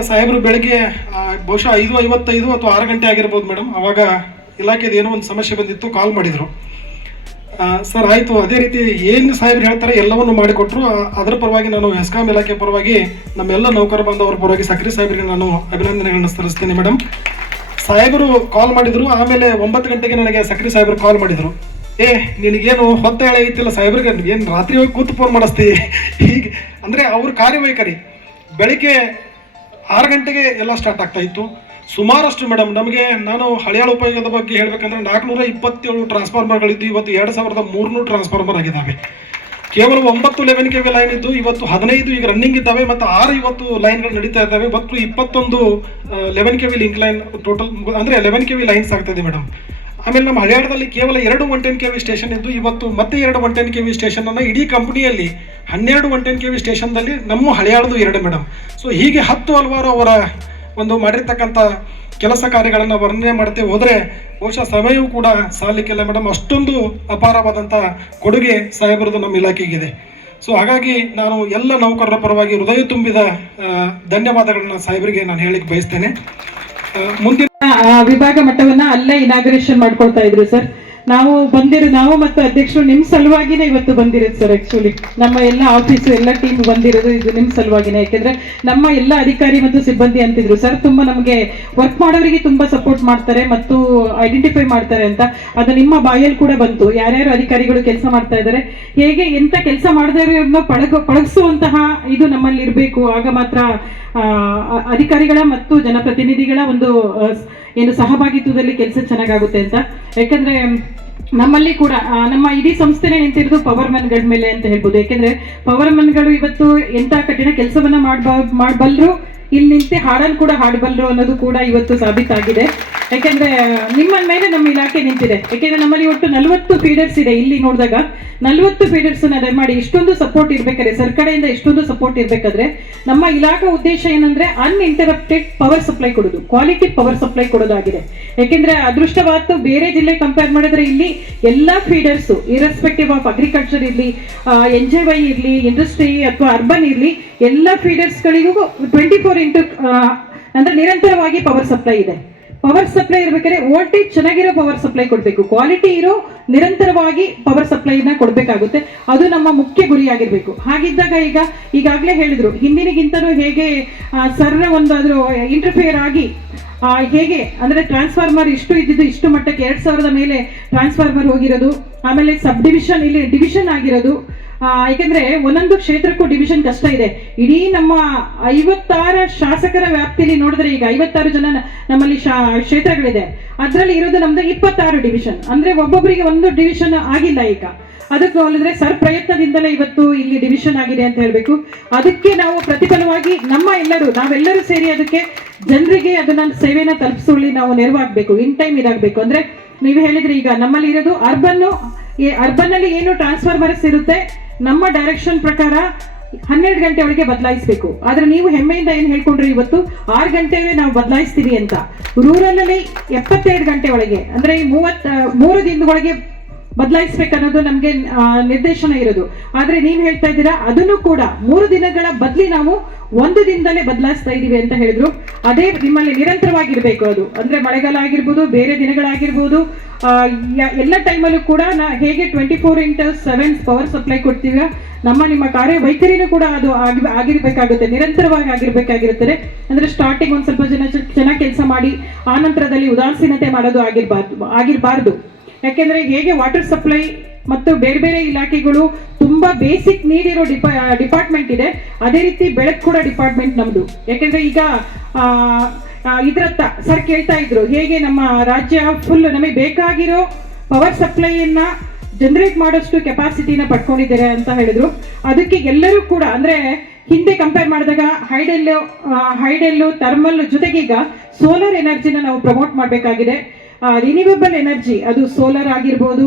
ಸಾಹೇಬರು ಬೆಳಗ್ಗೆ ಬಹುಶಃ 5:55 ಅಥವಾ 6 ಗಂಟೆ ಆಗಿರ್ಬೋದು ಮೇಡಮ್. ಆವಾಗ ಇಲಾಖೆದು ಏನೋ ಒಂದು ಸಮಸ್ಯೆ ಬಂದಿತ್ತು, ಕಾಲ್ ಮಾಡಿದರು. ಸರ್ ಆಯಿತು, ಅದೇ ರೀತಿ ಏನು ಸಾಹೇಬ್ರು ಹೇಳ್ತಾರೆ ಎಲ್ಲವನ್ನು ಮಾಡಿಕೊಟ್ರು. ಅದರ ಪರವಾಗಿ ನಾನು ಹೆಸ್ಕಾಂ ಇಲಾಖೆ ಪರವಾಗಿ ನಮ್ಮೆಲ್ಲ ನೌಕರ ಬಾಂಧವರ ಪರವಾಗಿ ಸಕ್ರಿ ಸಾಹೇಬರಿಗೆ ನಾನು ಅಭಿನಂದನೆಗಳನ್ನು ಸಲ್ಲಿಸ್ತೀನಿ ಮೇಡಮ್. ಸಾಹೇಬರು ಕಾಲ್ ಮಾಡಿದರು. ಆಮೇಲೆ 9 ಗಂಟೆಗೆ ನನಗೆ ಸಕ್ರಿ ಸಾಹೇಬರು ಕಾಲ್ ಮಾಡಿದರು. ನಿನಗೇನು ಹೊತ್ತ ಹೇಳಿ ಐತಿಲ್ಲ ಸಾಹೇಬ್ರಿಗೆ, ಏನು ರಾತ್ರಿ ಹೋಗಿ ಕೂತು ಫೋನ್ ಮಾಡಿಸ್ತಿ ಹೀಗೆ ಅಂದರೆ ಅವ್ರ ಕಾರ್ಯವೈಖರಿ. ಬೆಳಿಗ್ಗೆ 6 ಗಂಟೆಗೆ ಎಲ್ಲ ಸ್ಟಾರ್ಟ್ ಆಗ್ತಾ ಇತ್ತು. ಸುಮಾರಷ್ಟು ಮೇಡಮ್ ನಮಗೆ, ನಾನು ಹಳೆಯಾಳ ಉಪಯೋಗದ ಬಗ್ಗೆ ಹೇಳಬೇಕಂದ್ರೆ 427 ಟ್ರಾನ್ಸ್ಫಾರ್ಮರ್ಗಳಿದ್ದು ಇವತ್ತು 2300 ಟ್ರಾನ್ಸ್ಫಾರ್ಮರ್ ಆಗಿದ್ದಾವೆ. ಕೇವಲ 9 11 KV ಲೈನ್ ಇದ್ದು ಇವತ್ತು 15 ಈಗ ರನ್ನಿಂಗ್ ಇದ್ದಾವೆ ಮತ್ತು 6 ಇವತ್ತು ಲೈನ್ಗಳು ನಡೀತಾ ಇದ್ದಾವೆ. ಒಟ್ಟು 21 11 KV ಲಿಂಕ್ ಲೈನ್ ಟೋಟಲ್ ಅಂದರೆ 11 KV ಲೈನ್ಸ್ ಆಗ್ತದೆ ಮೇಡಮ್. ಆಮೇಲೆ ನಮ್ಮ ಹಳೆಯಾಳದಲ್ಲಿ ಕೇವಲ 2 110 KV ಸ್ಟೇಷನ್ ಇದ್ದು ಇವತ್ತು ಮತ್ತೆ 2 110 KV ಸ್ಟೇಷನನ್ನು ಇಡೀ ಕಂಪ್ನಿಯಲ್ಲಿ 12 110 KV ಸ್ಟೇಷನ್ದಲ್ಲಿ ನಮ್ಮ ಹಳೆಯಾಳದು 2 ಮೇಡಮ್. ಸೊ ಹೀಗೆ 10 ಹಲವಾರು ಅವರ ಒಂದು ಮಾಡಿರ್ತಕ್ಕಂಥ ಕೆಲಸ ಕಾರ್ಯಗಳನ್ನು ವರ್ಣನೆ ಮಾಡ್ತೇ ಹೋದರೆ ಬಹುಶಃ ಸಮಯವೂ ಕೂಡ ಸಾಲಿಕ್ಕಿಲ್ಲ ಮೇಡಮ್. ಅಷ್ಟೊಂದು ಅಪಾರವಾದಂಥ ಕೊಡುಗೆ ಸಾಹೇಬರದು ನಮ್ಮ ಇಲಾಖೆಗಿದೆ. ಸೊ ಹಾಗಾಗಿ ನಾನು ಎಲ್ಲ ನೌಕರರ ಪರವಾಗಿ ಹೃದಯ ತುಂಬಿದ ಧನ್ಯವಾದಗಳನ್ನ ಸಾಹೇಬರಿಗೆ ನಾನು ಹೇಳಿಕ್ಕೆ ಬಯಸ್ತೇನೆ. ಮುಂದಿನ ವಿಭಾಗ ಮಟ್ಟವನ್ನ ಅಲ್ಲೇ ಇನಾಗ್ರೇಷನ್ ಮಾಡ್ಕೊಳ್ತಾ ಇದ್ರು ಸರ್. ನಾವು ಮತ್ತು ಅಧ್ಯಕ್ಷರು ನಿಮ್ ಸಲುವಾಗಿನೇ ಇವತ್ತು ಬಂದಿರೋದು ಸರ್. ಆಕ್ಚುಲಿ ನಮ್ಮ ಎಲ್ಲ ಆಫೀಸು ಎಲ್ಲ ಟೀಮ್ ಬಂದಿರೋದು ಇದು ನಿಮ್ ಸಲುವಾಗಿನೇ. ಯಾಕೆಂದ್ರೆ ನಮ್ಮ ಎಲ್ಲ ಅಧಿಕಾರಿ ಮತ್ತು ಸಿಬ್ಬಂದಿ ಅಂತಿದ್ರು ಸರ್, ತುಂಬಾ ನಮಗೆ ವರ್ಕ್ ಮಾಡೋರಿಗೆ ತುಂಬಾ ಸಪೋರ್ಟ್ ಮಾಡ್ತಾರೆ ಮತ್ತು ಐಡೆಂಟಿಫೈ ಮಾಡ್ತಾರೆ ಅಂತ. ಅದು ನಿಮ್ಮ ಬಾಯಲ್ಲಿ ಕೂಡ ಬಂತು. ಯಾರ್ಯಾರು ಅಧಿಕಾರಿಗಳು ಕೆಲಸ ಮಾಡ್ತಾ ಇದ್ದಾರೆ, ಹೇಗೆ ಎಂತ ಕೆಲಸ ಮಾಡಿದವರನ್ನ ಪಳಗಿಸುವಂತಹ ಇದು ನಮ್ಮಲ್ಲಿ ಇರಬೇಕು. ಆಗ ಮಾತ್ರ ಅಧಿಕಾರಿಗಳ ಮತ್ತು ಜನಪ್ರತಿನಿಧಿಗಳ ಒಂದು ಏನು ಸಹಭಾಗಿತ್ವದಲ್ಲಿ ಕೆಲಸ ಚೆನ್ನಾಗಾಗುತ್ತೆ ಅಂತ. ಯಾಕಂದ್ರೆ ನಮ್ಮಲ್ಲಿ ಕೂಡ ನಮ್ಮ ಇಡೀ ಸಂಸ್ಥೆನೇ ನಿಂತಿರೋದು ಪವರ್ ಮ್ಯಾನ್ಗಳ ಮೇಲೆ ಅಂತ ಹೇಳ್ಬೋದು. ಯಾಕೆಂದ್ರೆ ಪವರ್ ಮ್ಯಾನ್ಗಳು ಇವತ್ತು ಎಂತ ಕಠಿಣ ಕೆಲಸವನ್ನ ಮಾಡಬಲ್ಲರು, ಇಲ್ಲಿ ನಿಂತೆ ಹಾಡನ್ನು ಕೂಡ ಹಾಡಬಲ್ಲರು ಅನ್ನೋದು ಕೂಡ ಇವತ್ತು ಸಾಬೀತಾಗಿದೆ. ಯಾಕೆಂದ್ರೆ ನಿಮ್ಮ ಮೇಲೆ ನಮ್ಮ ಇಲಾಖೆ ನಿಂತಿದೆ. ಯಾಕೆಂದ್ರೆ ನಮ್ಮಲ್ಲಿ ಒಟ್ಟು 40 ಫೀಡರ್ಸ್ ಇದೆ. ಇಲ್ಲಿ ನೋಡಿದಾಗ 40 ಫೀಡರ್ಸ್ ಮಾಡಿ ಇಷ್ಟೊಂದು ಸಪೋರ್ಟ್ ಇರ್ಬೇಕಾದ್ರೆ, ಸರ್ಕಾರದಿಂದ ಇಷ್ಟೊಂದು ಸಪೋರ್ಟ್ ಇರ್ಬೇಕಾದ್ರೆ ನಮ್ಮ ಇಲಾಖಾ ಉದ್ದೇಶ ಏನಂದ್ರೆ ಅನ್ಇಂಟರಪ್ಟೆಡ್ ಪವರ್ ಸಪ್ಲೈ ಕೊಡೋದು, ಕ್ವಾಲಿಟಿ ಪವರ್ ಸಪ್ಲೈ ಕೊಡೋದಾಗಿದೆ. ಯಾಕೆಂದ್ರೆ ಅದೃಷ್ಟವಾದ ಬೇರೆ ಜಿಲ್ಲೆ ಕಂಪೇರ್ ಮಾಡಿದ್ರೆ ಇಲ್ಲಿ ಎಲ್ಲಾ ಫೀಡರ್ಸ್ ಇರೆಸ್ಪೆಕ್ಟಿವ್ ಆಫ್ ಅಗ್ರಿಕಲ್ಚರ್ ಇರ್ಲಿ, NJY ಇರ್ಲಿ, ಇಂಡಸ್ಟ್ರಿ ಅಥವಾ ಅರ್ಬನ್ ಇರ್ಲಿ, ಎಲ್ಲ ಫೀಡರ್ಸ್ ಗಳಿಗೂ 24x ಅಂದ್ರೆ ನಿರಂತರವಾಗಿ ಪವರ್ ಸಪ್ಲೈ ಇದೆ. ಪವರ್ ಸಪ್ಲೈ ಇರ್ಬೇಕಾದ್ರೆ ವೋಲ್ಟೇಜ್ ಚೆನ್ನಾಗಿರೋ ಪವರ್ ಸಪ್ಲೈ ಕೊಡಬೇಕು, ಕ್ವಾಲಿಟಿ ಇರೋ ನಿರಂತರವಾಗಿ ಪವರ್ ಸಪ್ಲೈನ ಕೊಡಬೇಕಾಗುತ್ತೆ. ಅದು ನಮ್ಮ ಮುಖ್ಯ ಗುರಿಯಾಗಿರ್ಬೇಕು. ಹಾಗಿದ್ದಾಗ ಈಗಾಗಲೇ ಹೇಳಿದ್ರು, ಹಿಂದಿನಗಿಂತನೂ ಹೇಗೆ ಸರ್ನ ಒಂದು ಇಂಟರ್ಫಿಯರ್ ಆಗಿ ಹೇಗೆ ಅಂದ್ರೆ ಟ್ರಾನ್ಸ್ಫಾರ್ಮರ್ ಇಷ್ಟು ಇದ್ದಿದ್ದು ಇಷ್ಟು ಮಟ್ಟಕ್ಕೆ 2000 ಮೇಲೆ ಟ್ರಾನ್ಸ್ಫಾರ್ಮರ್ ಹೋಗಿರೋದು, ಆಮೇಲೆ ಸಬ್ ಡಿವಿಷನ್ ಇಲ್ಲಿ ಡಿವಿಷನ್ ಆಗಿರೋದು. ಯಾಕಂದ್ರೆ ಒಂದೊಂದು ಕ್ಷೇತ್ರಕ್ಕೂ ಡಿವಿಷನ್ ಕಷ್ಟ ಇದೆ. ಇಡೀ ನಮ್ಮ 56 ಶಾಸಕರ ವ್ಯಾಪ್ತಿಯಲ್ಲಿ ನೋಡಿದ್ರೆ ಈಗ 56 ಜನ ನಮ್ಮಲ್ಲಿ ಕ್ಷೇತ್ರಗಳಿದೆ. ಅದರಲ್ಲಿ ಇರೋದು ನಮ್ದು 26 ಡಿವಿಷನ್. ಅಂದ್ರೆ ಒಬ್ಬೊಬ್ಬರಿಗೆ ಒಂದು ಡಿವಿಷನ್ ಆಗಿಲ್ಲ. ಈಗ ಅದಕ್ಕೆ ಹೋಲಿದ್ರೆ ಸರ್ ಪ್ರಯತ್ನದಿಂದಲೇ ಇವತ್ತು ಇಲ್ಲಿ ಡಿವಿಷನ್ ಆಗಿದೆ ಅಂತ ಹೇಳ್ಬೇಕು. ಅದಕ್ಕೆ ನಾವು ಪ್ರತಿಫಲವಾಗಿ ನಾವೆಲ್ಲರೂ ಸೇರಿ ಅದಕ್ಕೆ ಜನರಿಗೆ ಅದನ್ನ ಸೇವೆನ ತಲುಪಿಸೋಳಿ ನಾವು ನೆರವಾಗಬೇಕು, ಇನ್ ಟೈಮ್ ಇದಾಗಬೇಕು. ಅಂದ್ರೆ ನೀವು ಹೇಳಿದ್ರೆ ಈಗ ನಮ್ಮಲ್ಲಿ ಇರೋದು ಅರ್ಬನ್ ಅಲ್ಲಿ ಏನು ಟ್ರಾನ್ಸ್ಫಾರ್ಮರ್ಸ್ ಇರುತ್ತೆ, ನಮ್ಮ ಡೈರೆಕ್ಷನ್ ಪ್ರಕಾರ 12 ಗಂಟೆ ಒಳಗೆ ಬದಲಾಯಿಸಬೇಕು. ಆದ್ರೆ ನೀವು ಹೆಮ್ಮೆಯಿಂದ ಏನ್ ಹೇಳ್ಕೊಂಡ್ರಿ, ಇವತ್ತು 6 ಗಂಟೆಗೆ ನಾವು ಬದಲಾಯಿಸ್ತೀವಿ ಅಂತ. ರೂರಲ್ ಅಲ್ಲಿ 72 ಗಂಟೆ ಒಳಗೆ ಅಂದ್ರೆ 33 ದಿನದೊಳಗೆ ಬದಲಾಯಿಸ್ಬೇಕನ್ನೋದು ನಮ್ಗೆ ನಿರ್ದೇಶನ ಇರೋದು. ಆದ್ರೆ ನೀವ್ ಹೇಳ್ತಾ ಇದ್ದೀರಾ ಅದನ್ನು ಕೂಡ 3 ದಿನಗಳ ಬದಲಿ ನಾವು 1 ದಿನದಲ್ಲೇ ಬದಲಾಯಿಸ್ತಾ ಇದೀವಿ ಅಂತ ಹೇಳಿದ್ರು. ಅದೇ ನಿಮ್ಮಲ್ಲಿ ನಿರಂತರವಾಗಿರ್ಬೇಕು. ಅದು ಅಂದ್ರೆ ಮಳೆಗಾಲ ಆಗಿರ್ಬೋದು, ಬೇರೆ ದಿನಗಳಾಗಿರ್ಬೋದು, ಎಲ್ಲ ಟೈಮಲ್ಲೂ ಕೂಡ ಹೇಗೆ 24x7 ಪವರ್ ಸಪ್ಲೈ ಕೊಡ್ತೀವಿ, ನಿಮ್ಮ ಕಾರ್ಯವೈಖರಿನೂ ಕೂಡ ಅದು ಆಗಿರ್ಬೇಕಾಗುತ್ತೆ, ನಿರಂತರವಾಗಿ ಆಗಿರ್ಬೇಕಾಗಿರುತ್ತದೆ. ಅಂದ್ರೆ ಸ್ಟಾರ್ಟಿಂಗ್ ಒಂದ್ ಸ್ವಲ್ಪ ಚೆನ್ನಾಗಿ ಕೆಲಸ ಮಾಡಿ ಆ ನಂತರದಲ್ಲಿ ಉದಾಸೀನತೆ ಮಾಡೋದು ಆಗಿರಬಾರ್ದು. ಯಾಕೆಂದ್ರೆ ಹೇಗೆ ವಾಟರ್ ಸಪ್ಲೈ ಮತ್ತು ಬೇರೆ ಬೇರೆ ಇಲಾಖೆಗಳು ತುಂಬಾ ಬೇಸಿಕ್ ನೀಡ್ ಇರೋ ಡಿಪಾರ್ಟ್ಮೆಂಟ್ ಇದೆ, ಅದೇ ರೀತಿ ಬೆಳಕು ಕೂಡ ಡಿಪಾರ್ಟ್ಮೆಂಟ್ ನಮ್ದು. ಯಾಕೆಂದ್ರೆ ಈಗ ಇದ್ರತ್ತ ಸರ್ ಕೇಳ್ತಾ ಇದ್ರು, ಹೇಗೆ ನಮ್ಮ ರಾಜ್ಯ ಫುಲ್ ನಮಗೆ ಬೇಕಾಗಿರೋ ಪವರ್ ಸಪ್ಲೈಯನ್ನ ಜನರೇಟ್ ಮಾಡೋಷ್ಟು ಕೆಪಾಸಿಟಿನ ಪಡ್ಕೊಂಡಿದ್ದಾರೆ ಅಂತ ಹೇಳಿದ್ರು. ಅದಕ್ಕೆ ಎಲ್ಲರೂ ಕೂಡ ಅಂದ್ರೆ ಹಿಂದೆ ಕಂಪೇರ್ ಮಾಡಿದಾಗ ಹೈಡೆಲ್ಲು ಥರ್ಮಲ್ ಜೊತೆಗೆ ಈಗ ಸೋಲಾರ್ ಎನರ್ಜಿನ ನಾವು ಪ್ರಮೋಟ್ ಮಾಡಬೇಕಾಗಿದೆ. ರಿನ್ಯೂವೇಬಲ್ ಎನರ್ಜಿ, ಅದು ಸೋಲಾರ್ ಆಗಿರ್ಬೋದು,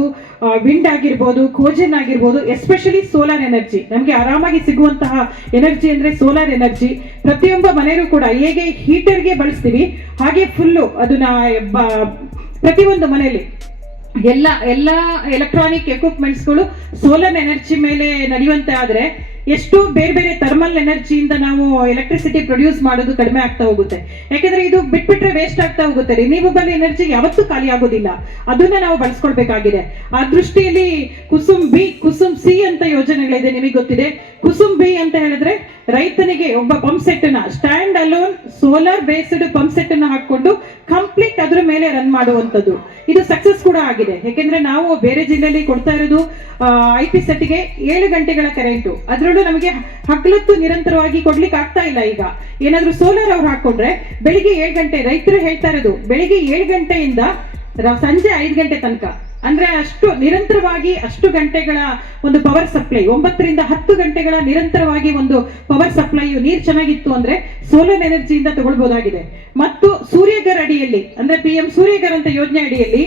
ವಿಂಡ್ ಆಗಿರ್ಬೋದು, ಕೋಜನ್ ಆಗಿರ್ಬೋದು, ಎಸ್ಪೆಷಲಿ ಸೋಲಾರ್ ಎನರ್ಜಿ ನಮಗೆ ಆರಾಮಾಗಿ ಸಿಗುವಂತಹ ಎನರ್ಜಿ ಅಂದ್ರೆ ಸೋಲಾರ್ ಎನರ್ಜಿ. ಪ್ರತಿಯೊಬ್ಬ ಮನೆಯೂ ಕೂಡ ಹೇಗೆ ಹೀಟರ್ಗೆ ಬಳಸ್ತೀವಿ ಹಾಗೆ ಫುಲ್ಲು ಅದನ್ನ ಪ್ರತಿಯೊಂದು ಮನೆಯಲ್ಲಿ ಎಲ್ಲ ಎಲೆಕ್ಟ್ರಾನಿಕ್ ಎಕ್ವಿಪ್ಮೆಂಟ್ಸ್ಗಳು ಸೋಲಾರ್ ಎನರ್ಜಿ ಮೇಲೆ ನಡೆಯುವಂತೆ ಆದ್ರೆ ಎಷ್ಟು ಬೇರೆ ಬೇರೆ ಥರ್ಮಲ್ ಎನರ್ಜಿಯಿಂದ ನಾವು ಎಲೆಕ್ಟ್ರಿಸಿಟಿ ಪ್ರೊಡ್ಯೂಸ್ ಮಾಡೋದು ಕಡಿಮೆ ಆಗ್ತಾ ಹೋಗುತ್ತೆ. ಯಾಕಂದ್ರೆ ಇದು ಬಿಟ್ಬಿಟ್ರೆ ವೇಸ್ಟ್ ಆಗ್ತಾ ಹೋಗುತ್ತೆ. ರಿನ್ಯೂವಬಲ್ ಎನರ್ಜಿ ಯಾವತ್ತೂ ಖಾಲಿ ಆಗೋದಿಲ್ಲ, ಅದನ್ನ ನಾವು ಬಳಸ್ಕೊಳ್ಬೇಕಾಗಿದೆ. ಆ ದೃಷ್ಟಿಯಲ್ಲಿ ಕುಸುಮ್ ಬಿ, ಕುಸುಮ್ ಸಿ ಅಂತ ಯೋಜನೆಗಳಿದೆ, ನಿಮಗೆ ಗೊತ್ತಿದೆ. ಕುಸುಮ್ ಬಿ ಅಂತ ಹೇಳಿದ್ರೆ ರೈತನಿಗೆ ಒಬ್ಬ ಪಂಪ್ ಸೆಟ್ ನ stand alone solar based pump set ಅನ್ನ ಹಾಕೊಂಡು ಕಂಪ್ಲೀಟ್ ಅದ್ರ ಮೇಲೆ ರನ್ ಮಾಡುವಂತದ್ದು. ಇದು ಸಕ್ಸಸ್ ಕೂಡ ಆಗಿದೆ. ಯಾಕೆಂದ್ರೆ ನಾವು ಬೇರೆ ಜಿಲ್ಲೆಯಲ್ಲಿ ಕೊಡ್ತಾ ಇರೋದು IP ಸೆಟ್ಗೆ 7 ಗಂಟೆಗಳ ಕರೆಂಟು, ಅದರಲ್ಲೂ ನಮಗೆ ಹಗಲತ್ತು ನಿರಂತರವಾಗಿ ಕೊಡ್ಲಿಕ್ಕೆ ಆಗ್ತಾ ಇಲ್ಲ. ಈಗ ಏನಾದ್ರೂ ಸೋಲಾರ್ ಅವ್ರು ಹಾಕೊಂಡ್ರೆ ಬೆಳಿಗ್ಗೆ 7 ಗಂಟೆ, ರೈತರು ಹೇಳ್ತಾ ಇರೋದು ಬೆಳಿಗ್ಗೆ 7 ಗಂಟೆಯಿಂದ ಸಂಜೆ 5 ಗಂಟೆ ತನಕ, ಅಂದ್ರೆ ಅಷ್ಟು ನಿರಂತರವಾಗಿ ಅಷ್ಟು ಗಂಟೆಗಳ ಒಂದು ಪವರ್ ಸಪ್ಲೈ, 9 ರಿಂದ 10 ಗಂಟೆಗಳ ನಿರಂತರವಾಗಿ ಒಂದು ಪವರ್ ಸಪ್ಲೈ. ನೀರು ಚೆನ್ನಾಗಿತ್ತು ಅಂದ್ರೆ ಸೋಲಾರ್ ಎನರ್ಜಿಯಿಂದ ತಗೊಳ್ಬಹುದಾಗಿದೆ. ಮತ್ತು ಸೂರ್ಯಘರ್ ಅಡಿಯಲ್ಲಿ ಅಂದ್ರೆ PM ಸೂರ್ಯಘರ್ ಅಂತ ಯೋಜನೆ ಅಡಿಯಲ್ಲಿ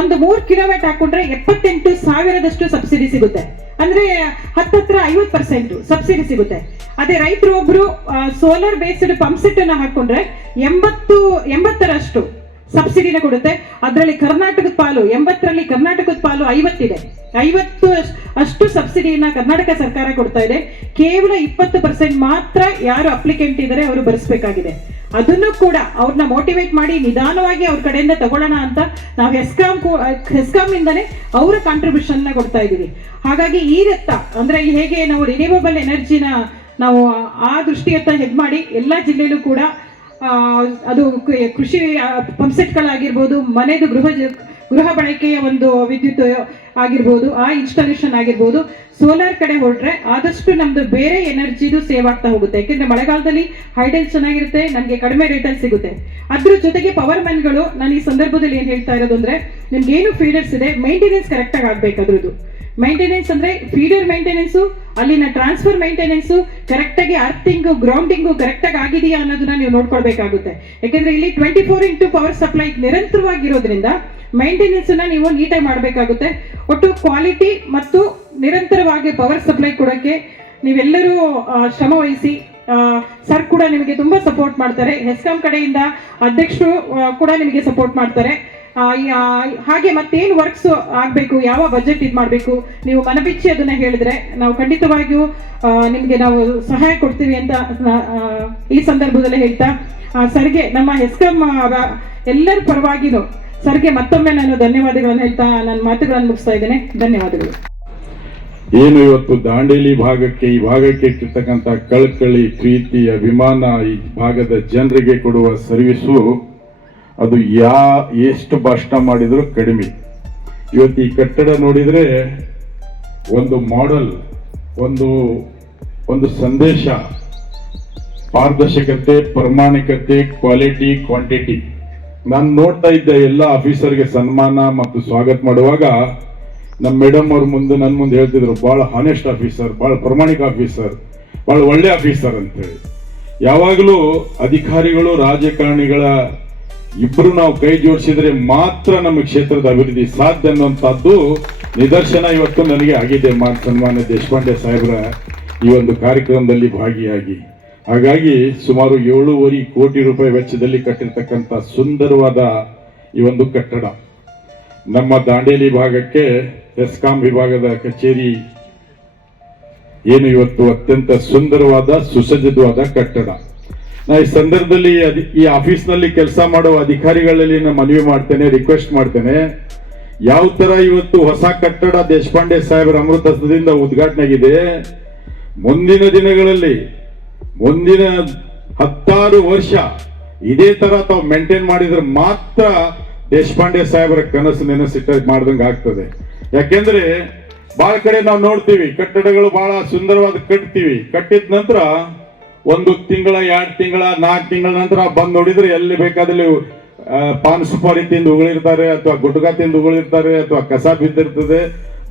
ಒಂದು 3 ಕಿಲೋವ್ಯಾಟ್ ಹಾಕೊಂಡ್ರೆ 78,000 ಸಬ್ಸಿಡಿ ಸಿಗುತ್ತೆ. ಅಂದ್ರೆ ಹತ್ತಿರ 50% ಸಬ್ಸಿಡಿ ಸಿಗುತ್ತೆ. ಅದೇ ರೈತರು ಒಬ್ರು ಸೋಲಾರ್ ಬೇಸ್ಡ್ ಪಂಪ್ ಸೆಟ್ ಅನ್ನ ಹಾಕೊಂಡ್ರೆ 80% ಸಬ್ಸಿಡಿನ ಕೊಡುತ್ತೆ. ಅದರಲ್ಲಿ ಕರ್ನಾಟಕದ ಪಾಲು 80ರಲ್ಲಿ ಕರ್ನಾಟಕದ ಪಾಲು 50 ಇದೆ. 50 ಅಷ್ಟು ಸಬ್ಸಿಡಿಯನ್ನ ಕರ್ನಾಟಕ ಸರ್ಕಾರ ಕೊಡ್ತಾ ಇದೆ. ಕೇವಲ 20% ಮಾತ್ರ ಯಾರು ಅಪ್ಲಿಕೆಂಟ್ ಇದ್ದಾರೆ ಅವರು ಭರಿಸಬೇಕಾಗಿದೆ. ಅದನ್ನು ಕೂಡ ಅವ್ರನ್ನ ಮೋಟಿವೇಟ್ ಮಾಡಿ ನಿಧಾನವಾಗಿ ಅವ್ರ ಕಡೆಯಿಂದ ತಗೊಳ್ಳೋಣ ಅಂತ ನಾವು ಹೆಸ್ಕಾಂ ಇಂದಾನೆ ಅವರ ಕಾಂಟ್ರಿಬ್ಯೂಷನ್ ನ ಕೊಡ್ತಾ ಇದೀವಿ. ಹಾಗಾಗಿ ಈ ರತ್ತ ಅಂದ್ರೆ ಹೇಗೆ ನಾವು ರಿನ್ಯೂವಬಲ್ ಎನರ್ಜಿನ ನಾವು ಆ ದೃಷ್ಟಿಯತ್ತ ಹೆಡ್ ಮಾಡಿ ಎಲ್ಲ ಜಿಲ್ಲೆಯಲ್ಲೂ ಕೂಡ ಅದು ಕೃಷಿ ಪಂಪ್ಸೆಟ್ಗಳಾಗಿರ್ಬೋದು, ಮನೆದು ಗೃಹ ಬಳಕೆಯ ಒಂದು ವಿದ್ಯುತ್ ಆಗಿರ್ಬೋದು, ಆ ಇನ್ಸ್ಟಾಲೇಷನ್ ಆಗಿರ್ಬೋದು, ಸೋಲಾರ್ ಕಡೆ ಹೊರಟ್ರೆ ಆದಷ್ಟು ನಮ್ದು ಬೇರೆ ಎನರ್ಜಿದು ಸೇವ್ ಆಗ್ತಾ ಹೋಗುತ್ತೆ. ಯಾಕೆಂದ್ರೆ ಮಳೆಗಾಲದಲ್ಲಿ ಹೈಡಲ್ ಚೆನ್ನಾಗಿರುತ್ತೆ, ನಮ್ಗೆ ಕಡಿಮೆ ರೇಟಲ್ಲಿ ಸಿಗುತ್ತೆ. ಅದ್ರ ಜೊತೆಗೆ ಪವರ್ ಮ್ಯಾನ್ಗಳು, ನಾನು ಈ ಸಂದರ್ಭದಲ್ಲಿ ಏನ್ ಹೇಳ್ತಾ ಇರೋದು ಅಂದ್ರೆ ನಿಮ್ಗೆ ಏನು ಫೀಡರ್ಸ್ ಇದೆ ಮೇಂಟೆನೆನ್ಸ್ ಕರೆಕ್ಟ್ ಆಗಿ ಆಗ್ಬೇಕು. ಅದ್ರದ್ದು ಮೇಂಟೆನೆನ್ಸ್ ಅಂದ್ರೆ ಫೀಡರ್ ಮೇಂಟೆನೆನ್ಸ್, ಅಲ್ಲಿನ ಟ್ರಾನ್ಸ್ಫರ್ ಮೇಂಟೆನೆನ್ಸ್ ಕರೆಕ್ಟ್ ಆಗಿ, ಅರ್ಥಿಂಗ್ ಗ್ರೌಂಡಿಂಗ್ ಕರೆಕ್ಟ್ ಆಗಿ ಆಗಿದೆಯಾ ಅನ್ನೋದನ್ನ ನೀವು ನೋಡ್ಕೊಳ್ಬೇಕಾಗುತ್ತೆ. ಯಾಕಂದ್ರೆ ಇಲ್ಲಿ 24x ಪವರ್ ಸಪ್ಲೈ ನಿರಂತರವಾಗಿರೋದ್ರಿಂದ ಮೇಂಟೆನೆನ್ಸ್ ನ ನೀವು ನೀಟಾಗಿ ಮಾಡಬೇಕಾಗುತ್ತೆ. ಒಟ್ಟು ಕ್ವಾಲಿಟಿ ಮತ್ತು ನಿರಂತರವಾಗಿ ಪವರ್ ಸಪ್ಲೈ ಕೊಡೋಕೆ ನೀವೆಲ್ಲರೂ ಶ್ರಮ ವಹಿಸಿ. ಸರ್ ಕೂಡ ನಿಮಗೆ ತುಂಬಾ ಸಪೋರ್ಟ್ ಮಾಡ್ತಾರೆ, ಹೆಸ್ಕಾಂ ಕಡೆಯಿಂದ ಅಧ್ಯಕ್ಷರು ಕೂಡ ನಿಮಗೆ ಸಪೋರ್ಟ್ ಮಾಡ್ತಾರೆ. ಹಾಗೆ ಮತ್ತೇನು ವರ್ಕ್ಸ್ ಆಗ್ಬೇಕು, ಯಾವ ಬಜೆಟ್ ಇದು ಮಾಡಬೇಕು, ನೀವು ಮನಬಿಚ್ಚಿ ಅದನ್ನ ಹೇಳಿದ್ರೆ ನಾವು ಖಂಡಿತವಾಗಿಯೂ ನಿಮ್ಗೆ ನಾವು ಸಹಾಯ ಕೊಡ್ತೀವಿ ಅಂತ ಈ ಸಂದರ್ಭದಲ್ಲಿ ಹೇಳ್ತಾ ಸರ್ಗೆ, ನಮ್ಮ ಹೆಸ್ಕಾಂ ಎಲ್ಲರ ಪರವಾಗಿನೂ ಸರ್ಗೆ ಮತ್ತೊಮ್ಮೆ ನಾನು ಧನ್ಯವಾದಗಳನ್ನು ಹೇಳ್ತಾ ನನ್ನ ಮಾತುಗಳನ್ನು ಮುಗಿಸ್ತಾ ಇದ್ದೇನೆ. ಧನ್ಯವಾದಗಳು. ಏನು ಇವತ್ತು ದಾಂಡೇಲಿ ಭಾಗಕ್ಕೆ, ಈ ಭಾಗಕ್ಕೆ ಇಟ್ಟಿರ್ತಕ್ಕಂಥ ಕಳಕಳಿ, ಪ್ರೀತಿ, ಅಭಿಮಾನ, ಈ ಭಾಗದ ಜನರಿಗೆ ಕೊಡುವ ಸರ್ವಿಸು ಅದು ಎಷ್ಟು ಭಾಷಣ ಮಾಡಿದ್ರು ಕಡಿಮೆ. ಇವತ್ತು ಈ ಕಟ್ಟಡ ನೋಡಿದ್ರೆ ಒಂದು ಮಾಡೆಲ್, ಒಂದು ಸಂದೇಶ, ಪಾರದರ್ಶಕತೆ, ಪ್ರಾಮಾಣಿಕತೆ, ಕ್ವಾಲಿಟಿ, ಕ್ವಾಂಟಿಟಿ. ನಾನು ನೋಡ್ತಾ ಇದ್ದೆ ಎಲ್ಲ ಆಫೀಸರ್ಗೆ ಸನ್ಮಾನ ಮತ್ತು ಸ್ವಾಗತ ಮಾಡುವಾಗ ನಮ್ಮ ಮೇಡಮ್ ಅವ್ರ ನನ್ನ ಮುಂದೆ ಹೇಳ್ತಿದ್ರು, ಬಹಳ ಹಾನೆಸ್ಟ್ ಆಫೀಸರ್, ಬಹಳ ಪ್ರಾಮಾಣಿಕ ಆಫೀಸರ್, ಬಹಳ ಒಳ್ಳೆ ಆಫೀಸರ್ ಅಂತೇಳಿ. ಯಾವಾಗಲೂ ಅಧಿಕಾರಿಗಳು, ರಾಜಕಾರಣಿಗಳ ಇಬ್ರು ನಾವು ಕೈ ಜೋಡಿಸಿದ್ರೆ ಮಾತ್ರ ನಮ್ಮ ಕ್ಷೇತ್ರದ ಅಭಿವೃದ್ಧಿ ಸಾಧ್ಯ ಅನ್ನುವಂಥದ್ದು ನಿದರ್ಶನ ಇವತ್ತು ನನಗೆ ಆಗಿದೆ. ಸನ್ಮಾನ್ಯ ದೇಶಪಾಂಡೆ ಸಾಹೇಬ್ರ ಈ ಒಂದು ಕಾರ್ಯಕ್ರಮದಲ್ಲಿ ಭಾಗಿಯಾಗಿ. ಹಾಗಾಗಿ ಸುಮಾರು 7.5 ಕೋಟಿ ರೂಪಾಯಿ ವೆಚ್ಚದಲ್ಲಿ ಕಟ್ಟಿರ್ತಕ್ಕಂಥ ಸುಂದರವಾದ ಈ ಒಂದು ಕಟ್ಟಡ ನಮ್ಮ ದಾಂಡೇಲಿ ಭಾಗಕ್ಕೆ ಹೆಸ್ಕಾಂ ವಿಭಾಗದ ಕಚೇರಿ ಏನು ಇವತ್ತು ಅತ್ಯಂತ ಸುಂದರವಾದ ಸುಸಜ್ಜಿತವಾದ ಕಟ್ಟಡ. ನಾ ಈ ಸಂದರ್ಭದಲ್ಲಿ ಈ ಆಫೀಸ್ನಲ್ಲಿ ಕೆಲಸ ಮಾಡುವ ಅಧಿಕಾರಿಗಳಲ್ಲಿ ನಾನು ಮನವಿ ಮಾಡ್ತೇನೆ, ರಿಕ್ವೆಸ್ಟ್ ಮಾಡ್ತೇನೆ, ಯಾವ ತರ ಇವತ್ತು ಹೊಸ ಕಟ್ಟಡ ದೇಶಪಾಂಡೆ ಸಾಹೇಬರ ಅಮೃತಹಸ್ತದಿಂದ ಉದ್ಘಾಟನೆ ಆಗಿದೆ, ಮುಂದಿನ ದಿನಗಳಲ್ಲಿ ಮುಂದಿನ 10 ವರ್ಷ ಇದೇ ತರ ತಾವು ಮೇಂಟೈನ್ ಮಾಡಿದ್ರೆ ಮಾತ್ರ ದೇಶಪಾಂಡೆ ಸಾಹೇಬರ ಕನಸು ನೆನಸಿಟ್ಟ ಮಾಡ್ದಂಗೆ ಆಗ್ತದೆ. ಯಾಕೆಂದ್ರೆ ಬಹಳ ಕಡೆ ನಾವು ನೋಡ್ತೀವಿ ಕಟ್ಟಡಗಳು ಬಹಳ ಸುಂದರವಾದ ಕಟ್ತೀವಿ, ಕಟ್ಟಿದ ನಂತರ 1 ತಿಂಗಳ 2 ತಿಂಗಳ 4 ತಿಂಗಳ ನಂತರ ಬಂದು ನೋಡಿದ್ರೆ ಎಲ್ಲಿ ಬೇಕಾದಲ್ಲಿ ಪಾನ್ ಸುಪಾರಿ ತಿಂದು ಉಗುಳಿರ್ತಾರೆ, ಅಥವಾ ಗುಟ್ಕಾ ತಿಂದು ಉಗುಳಿರ್ತಾರೆ, ಅಥವಾ ಕಸ ಬಿದ್ದಿರ್ತದೆ,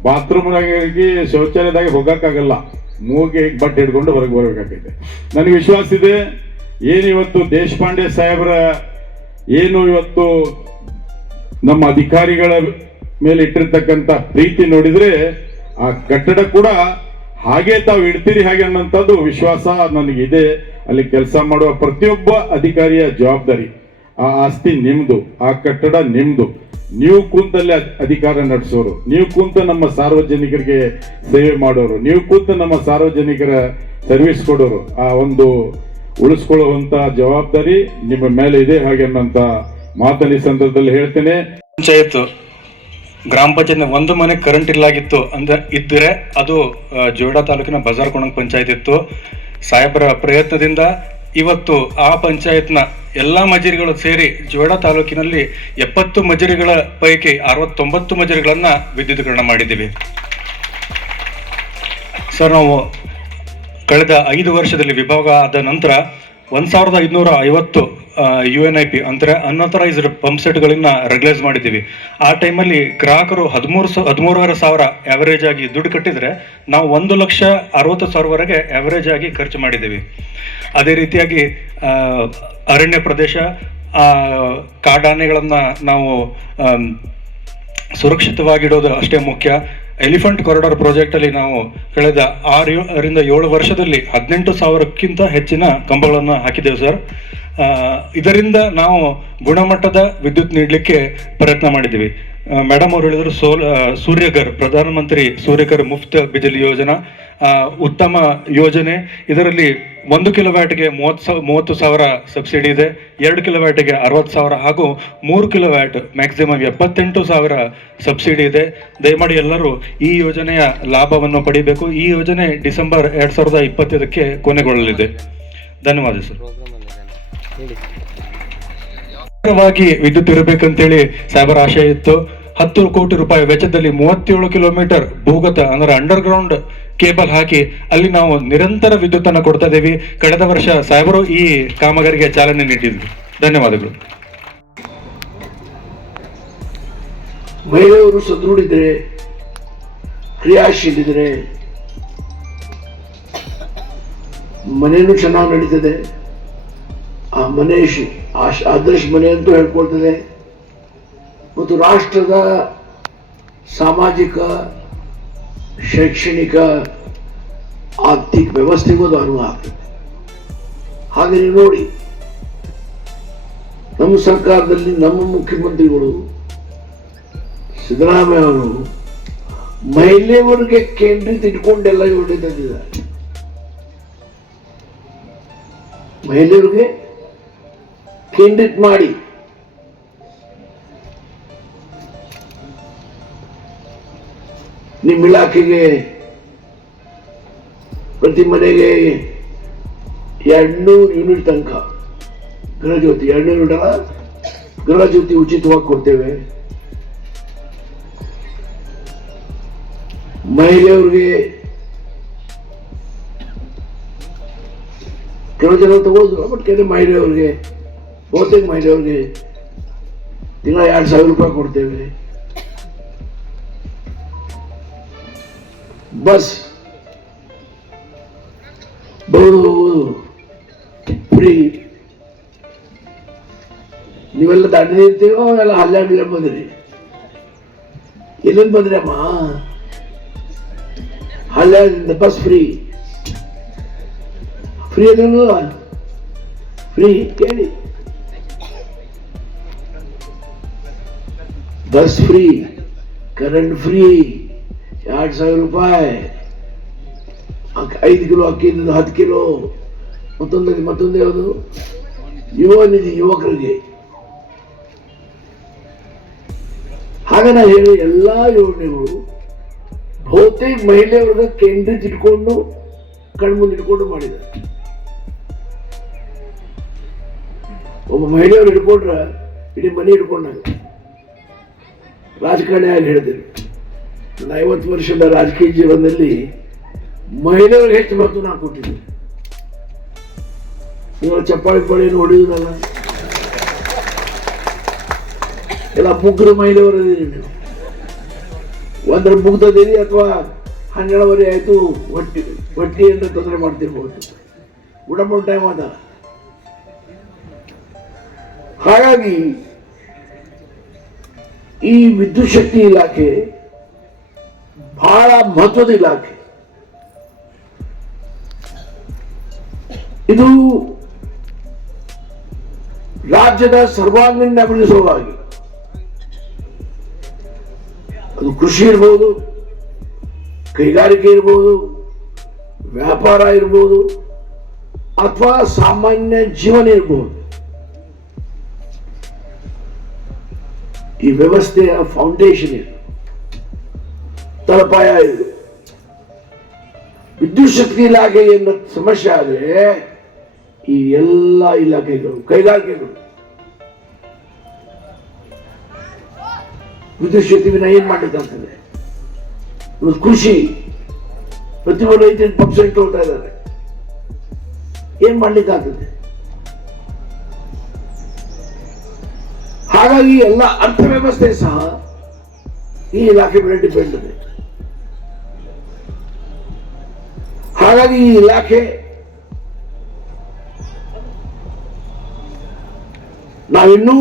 ಬಾತ್ರೂಮ್ನಾಗಿ ಶೌಚಾಲಯದಾಗ ಹೋಗಕ್ಕಾಗಲ್ಲ, ಮೂಗಿಗೆ ಬಟ್ಟೆ ಹಿಡ್ಕೊಂಡು ಹೊರಗೆ ಬರಬೇಕಾಗೈತೆ. ನನಗೆ ವಿಶ್ವಾಸ ಇದೆ, ಏನು ಇವತ್ತು ದೇಶಪಾಂಡೆ ಸಾಹೇಬರ ಏನು ಇವತ್ತು ನಮ್ಮ ಅಧಿಕಾರಿಗಳ ಮೇಲೆ ಇಟ್ಟಿರ್ತಕ್ಕಂಥ ಪ್ರೀತಿ ನೋಡಿದ್ರೆ ಆ ಕಟ್ಟಡ ಕೂಡ ಹಾಗೆ ತಾವು ಇಡ್ತೀರಿ ಹಾಗೆ ಅನ್ನೋಂಥದ್ದು ವಿಶ್ವಾಸ ನನಗಿದೆ. ಅಲ್ಲಿ ಕೆಲಸ ಮಾಡುವ ಪ್ರತಿಯೊಬ್ಬ ಅಧಿಕಾರಿಯ ಜವಾಬ್ದಾರಿ. ಆ ಆಸ್ತಿ ನಿಮ್ದು, ಆ ಕಟ್ಟಡ ನಿಮ್ದು. ನೀವು ಕೂತಲ್ಲಿ ಅಧಿಕಾರ ನಡೆಸೋರು, ನೀವು ಕೂತು ನಮ್ಮ ಸಾರ್ವಜನಿಕರಿಗೆ ಸೇವೆ ಮಾಡೋರು, ನೀವು ಕೂತು ನಮ್ಮ ಸಾರ್ವಜನಿಕರ ಸರ್ವಿಸ್ ಕೊಡೋರು. ಆ ಒಂದು ಉಳಿಸ್ಕೊಳ್ಳುವಂತ ಜವಾಬ್ದಾರಿ ನಿಮ್ಮ ಮೇಲೆ ಇದೆ. ಹಾಗೆ ಅನ್ನೋಂಥ ಮಾತಲ್ಲಿ ಸಂದರ್ಭದಲ್ಲಿ ಹೇಳ್ತೇನೆ. ಪಂಚಾಯತ್ ಗ್ರಾಮ ಪಂಚಾಯತ್ನ ಒಂದು ಮನೆ ಕರೆಂಟ್ ಇಲ್ಲಾಗಿತ್ತು ಇದ್ದರೆ ಅದು ಜೋಯಿಡಾ ತಾಲೂಕಿನ ಬಜಾರ್ಕೋಣಂಗ್ ಪಂಚಾಯತ್ ಇತ್ತು. ಸಾಹೇಬರ ಪ್ರಯತ್ನದಿಂದ ಇವತ್ತು ಆ ಪಂಚಾಯತ್ನ ಎಲ್ಲ ಮಜರಿಗಳು ಸೇರಿ ಜೋಯಿಡಾ ತಾಲೂಕಿನಲ್ಲಿ 70 ಮಜರಿಗಳ ಪೈಕಿ 69 ಮಜರಿಗಳನ್ನು ವಿದ್ಯುದೀಕರಣ ಮಾಡಿದ್ದೀವಿ. ಸರ್, ನಾವು ಕಳೆದ 5 ವರ್ಷದಲ್ಲಿ ವಿಭಾಗ ಆದ ನಂತರ 1550 UNIP ಅಂದರೆ ಅನ್ಅಥರೈಸ್ಡ್ ಪಂಪ್ ಸೆಟ್ಗಳನ್ನ ರೆಗ್ಯುಲೈಸ್ ಮಾಡಿದ್ದೀವಿ. ಆ ಟೈಮಲ್ಲಿ ಗ್ರಾಹಕರು 13,500 ಆವರೇಜ್ ಆಗಿ ದುಡ್ಡು ಕಟ್ಟಿದರೆ ನಾವು 1,60,000ವರೆಗೆ ಆವರೇಜ್ ಆಗಿ ಖರ್ಚು ಮಾಡಿದ್ದೀವಿ. ಅದೇ ರೀತಿಯಾಗಿ ಅರಣ್ಯ ಪ್ರದೇಶ, ಕಾಡಾನೆಗಳನ್ನು ನಾವು ಸುರಕ್ಷಿತವಾಗಿಡೋದು ಅಷ್ಟೇ ಮುಖ್ಯ. ಎಲಿಫೆಂಟ್ ಕಾರಿಡಾರ್ ಪ್ರಾಜೆಕ್ಟಲ್ಲಿ ನಾವು ಕಳೆದ 6 ರಿಂದ 7 ವರ್ಷದಲ್ಲಿ 18,000ಕ್ಕಿಂತ ಹೆಚ್ಚಿನ ಕಂಬಗಳನ್ನು ಹಾಕಿದ್ದೇವೆ ಸರ್. ಇದರಿಂದ ನಾವು ಗುಣಮಟ್ಟದ ವಿದ್ಯುತ್ ನೀಡಲಿಕ್ಕೆ ಪ್ರಯತ್ನ ಮಾಡಿದ್ದೀವಿ. ಮೇಡಮ್ ಅವರು ಹೇಳಿದರು ಸೂರ್ಯಘರ್, ಪ್ರಧಾನಮಂತ್ರಿ ಸೂರ್ಯಘರ್ ಮುಫ್ತ್ ಬಿಜಲಿ ಯೋಜನಾ ಉತ್ತಮ ಯೋಜನೆ. ಇದರಲ್ಲಿ 1 ಕಿಲೋವ್ಯಾಟ್ಗೆ 30,000 ಸಬ್ಸಿಡಿ ಇದೆ, 2 ಕಿಲೋವ್ಯಾಟ್ಗೆ 60,000 ಹಾಗೂ 3 ಕಿಲೋವ್ಯಾಟ್ ಮ್ಯಾಕ್ಸಿಮಮ್ 78,000 ಸಬ್ಸಿಡಿ ಇದೆ. ದಯಮಾಡಿ ಎಲ್ಲರೂ ಈ ಯೋಜನೆಯ ಲಾಭವನ್ನು ಪಡಿಬೇಕು. ಈ ಯೋಜನೆ ಡಿಸೆಂಬರ್ 2025ಕ್ಕೆ ಕೊನೆಗೊಳ್ಳಲಿದೆ. ಧನ್ಯವಾದ ಸರ್. ವಿದ್ಯುತ್ ಇರಬೇಕಂತೇಳಿ ಸಾಹೇಬರ ಆಶಯ ಇತ್ತು. 10 ಕೋಟಿ ರೂಪಾಯಿ ವೆಚ್ಚದಲ್ಲಿ 37 ಕಿಲೋಮೀಟರ್ ಭೂಗತ ಅಂದರೆ ಅಂಡರ್ ಗ್ರೌಂಡ್ ಕೇಬಲ್ ಹಾಕಿ ಅಲ್ಲಿ ನಾವು ನಿರಂತರ ವಿದ್ಯುತ್ ಅನ್ನು ಕೊಡ್ತಾ ಇದ್ದೀವಿ. ಕಳೆದ ವರ್ಷ ಸಾಹೇಬರು ಈ ಕಾಮಗಾರಿಗೆ ಚಾಲನೆ ನೀಡಿದ್ರು. ಧನ್ಯವಾದಗಳು. ಮಹಿಳೆಯರು ಸದೃಢಿದ್ರೆ, ಕ್ರಿಯಾಶೀಲಿದ್ರೆ ಮನೆಯೂ ಚೆನ್ನಾಗಿ ನಡೀತದೆ. ಆ ಮನೆ ಆದರ್ಶ ಮನೆ ಅಂತೂ ಹೇಳ್ಕೊಳ್ತದೆ ಮತ್ತು ರಾಷ್ಟ್ರದ ಸಾಮಾಜಿಕ, ಶೈಕ್ಷಣಿಕ, ಆರ್ಥಿಕ ವ್ಯವಸ್ಥೆಗೂ ಅದು ಅನುವು ಆಗ್ತದೆ. ಹಾಗೆ ನೀವು ನೋಡಿ, ನಮ್ಮ ಸರ್ಕಾರದಲ್ಲಿ ನಮ್ಮ ಮುಖ್ಯಮಂತ್ರಿಗಳು ಸಿದ್ದರಾಮಯ್ಯ ಅವರು ಮಹಿಳೆಯರಿಗೆ ಕೇಂದ್ರಿತ ಇಟ್ಕೊಂಡೆಲ್ಲ ಯೋಜನೆ ತಂದಿದ್ದಾರೆ. ಮಹಿಳೆಯರಿಗೆ ಕೇಂದ್ರಿತ ಮಾಡಿ ನಿಮ್ಮ ಇಲಾಖೆಗೆ ಪ್ರತಿ ಮನೆಗೆ 200 ಯೂನಿಟ್ ತನಕ ಗೃಹಜ್ಯೋತಿ, 200 ಯೂನಿಟ್ ಅಲ್ಲ, ಗೃಹಜ್ಯೋತಿ ಉಚಿತವಾಗಿ ಕೊಡ್ತೇವೆ. ಮಹಿಳೆಯರಿಗೆ ಕೆಲವು ಜನ ತಗೋದ್ರು, ಬಟ್ ಕೆಲವು ಮಹಿಳೆಯವ್ರಿಗೆ, ಬಹುತೇಕ ಮಹಿಳೆಯವ್ರಿಗೆ ತಿಂಗಳ 2,000 ರೂಪಾಯಿ ಕೊಡ್ತೇವೆ. ಬಸ್ ಬರೋದು ಫ್ರೀ. ನೀವೆಲ್ಲ ದಾಟಿರ್ತೀರೋ ಎಲ್ಲ ಹಲ್ಲೆ ಬಂದ್ರಿ. ಎಲ್ಲಿಂದ ಬಂದ್ರಿ ಅಮ್ಮ? ಹಲ್ಲೆಯಿಂದ ಬಸ್ ಫ್ರೀ. ಫ್ರೀ ಅದಲ್ಲ, ಫ್ರೀ ಕೇಳಿ. ಬಸ್ ಫ್ರೀ, ಕರೆಂಟ್ ಫ್ರೀ, 2,000 ರೂಪಾಯಿ, 5 ಕಿಲೋ ಅಕ್ಕಿ, 10 ಕಿಲೋ. ಮತ್ತೊಂದು ಯಾವುದು? ಯುವ ನಿಧಿ, ಯುವಕರಿಗೆ. ಹಾಗೆ ನಾ ಹೇಳಿ ಎಲ್ಲ ಯೋಜನೆಗಳು ಬಹುತೇಕ ಮಹಿಳೆಯವ್ರಿಗೆ ಕೇಂದ್ರಿತ ಇಟ್ಕೊಂಡು ಕಣ್ಮುಂದೆ ಇಟ್ಕೊಂಡು ಮಾಡಿದ್ದಾರೆ. ಒಬ್ಬ ಮಹಿಳೆಯವರು ಹಿಡ್ಕೊಂಡ್ರ ಇಡೀ ಮನೆ ಹಿಡ್ಕೊಂಡಾಗ. ರಾಜಕಾರಣಿಯಾಗಿ ಹೇಳಿದ್ರು, ನನ್ನ 50 ವರ್ಷದ ರಾಜಕೀಯ ಜೀವನದಲ್ಲಿ ಮಹಿಳೆಯರಿಗೆ ಹೆಚ್ಚು ಮಹತ್ವ ನಾನು ಕೊಟ್ಟಿದ್ದೆ. ನೀವು ಚಪ್ಪಾಳಿ ಪಳಿಯನ್ನು ಹೊಡೆಯುವುದಲ್ಲ, ಎಲ್ಲ ಮುಗ್ಗರು ಮಹಿಳೆಯರದಿರಿ. ನೀವು ಒಂದರ ಮುಗ್ದದಿರಿ ಅಥವಾ 12ವರೆ ಆಯಿತು, ಹೊಟ್ಟಿಯಿಂದ ತೊಂದರೆ ಮಾಡ್ತಿರ್ಬೋದು. ಊಟ ಮಾಡೋ ಟೈಮ್ ಅದ. ಹಾಗಾಗಿ ಈ ವಿದ್ಯುತ್ ಶಕ್ತಿ ಇಲಾಖೆ ಬಹಳ ಮಹತ್ವದ ಇಲಾಖೆ. ಇದು ರಾಜ್ಯದ ಸರ್ವಾಂಗೀಣ ಅಭಿವೃದ್ಧಿ ಸಲುವಾಗಿ ಅದು ಕೃಷಿ ಇರ್ಬೋದು, ಕೈಗಾರಿಕೆ ಇರ್ಬೋದು, ವ್ಯಾಪಾರ ಇರ್ಬೋದು, ಅಥವಾ ಸಾಮಾನ್ಯ ಜೀವನ ಇರ್ಬೋದು, ಈ ವ್ಯವಸ್ಥೆಯ ಫೌಂಡೇಶನ್ ಇದು, ತಳಪಾಯ ಇದು. ವಿದ್ಯುತ್ ಶಕ್ತಿ ಇಲಾಖೆ ಏನು ಸಮಸ್ಯೆ ಆದರೆ ಈ ಎಲ್ಲ ಇಲಾಖೆಗಳು, ಕೈಗಾರಿಕೆಗಳು ವಿದ್ಯುತ್ ಶಕ್ತಿ ವಿನ ಏನ್ ಮಾಡಲಿಕ್ಕಾಗ್ತದೆ? ಕೃಷಿ ಪ್ರತಿಯೊಬ್ಬರು 5% ತಗೊಳ್ತಾ ಇದ್ದಾರೆ, ಏನ್ ಮಾಡ್ಲಿಕ್ಕಾಗ್ತದೆ? ಹಾಗಾಗಿ ಎಲ್ಲ ಅರ್ಥವ್ಯವಸ್ಥೆ ಸಹ ಈ ಇಲಾಖೆ ಮೇಲೆ ಡಿಪೆಂಡ್ ಇದೆ. ಹಾಗಾಗಿ ಈ ಇಲಾಖೆ ನಾವಿನ್ನೂ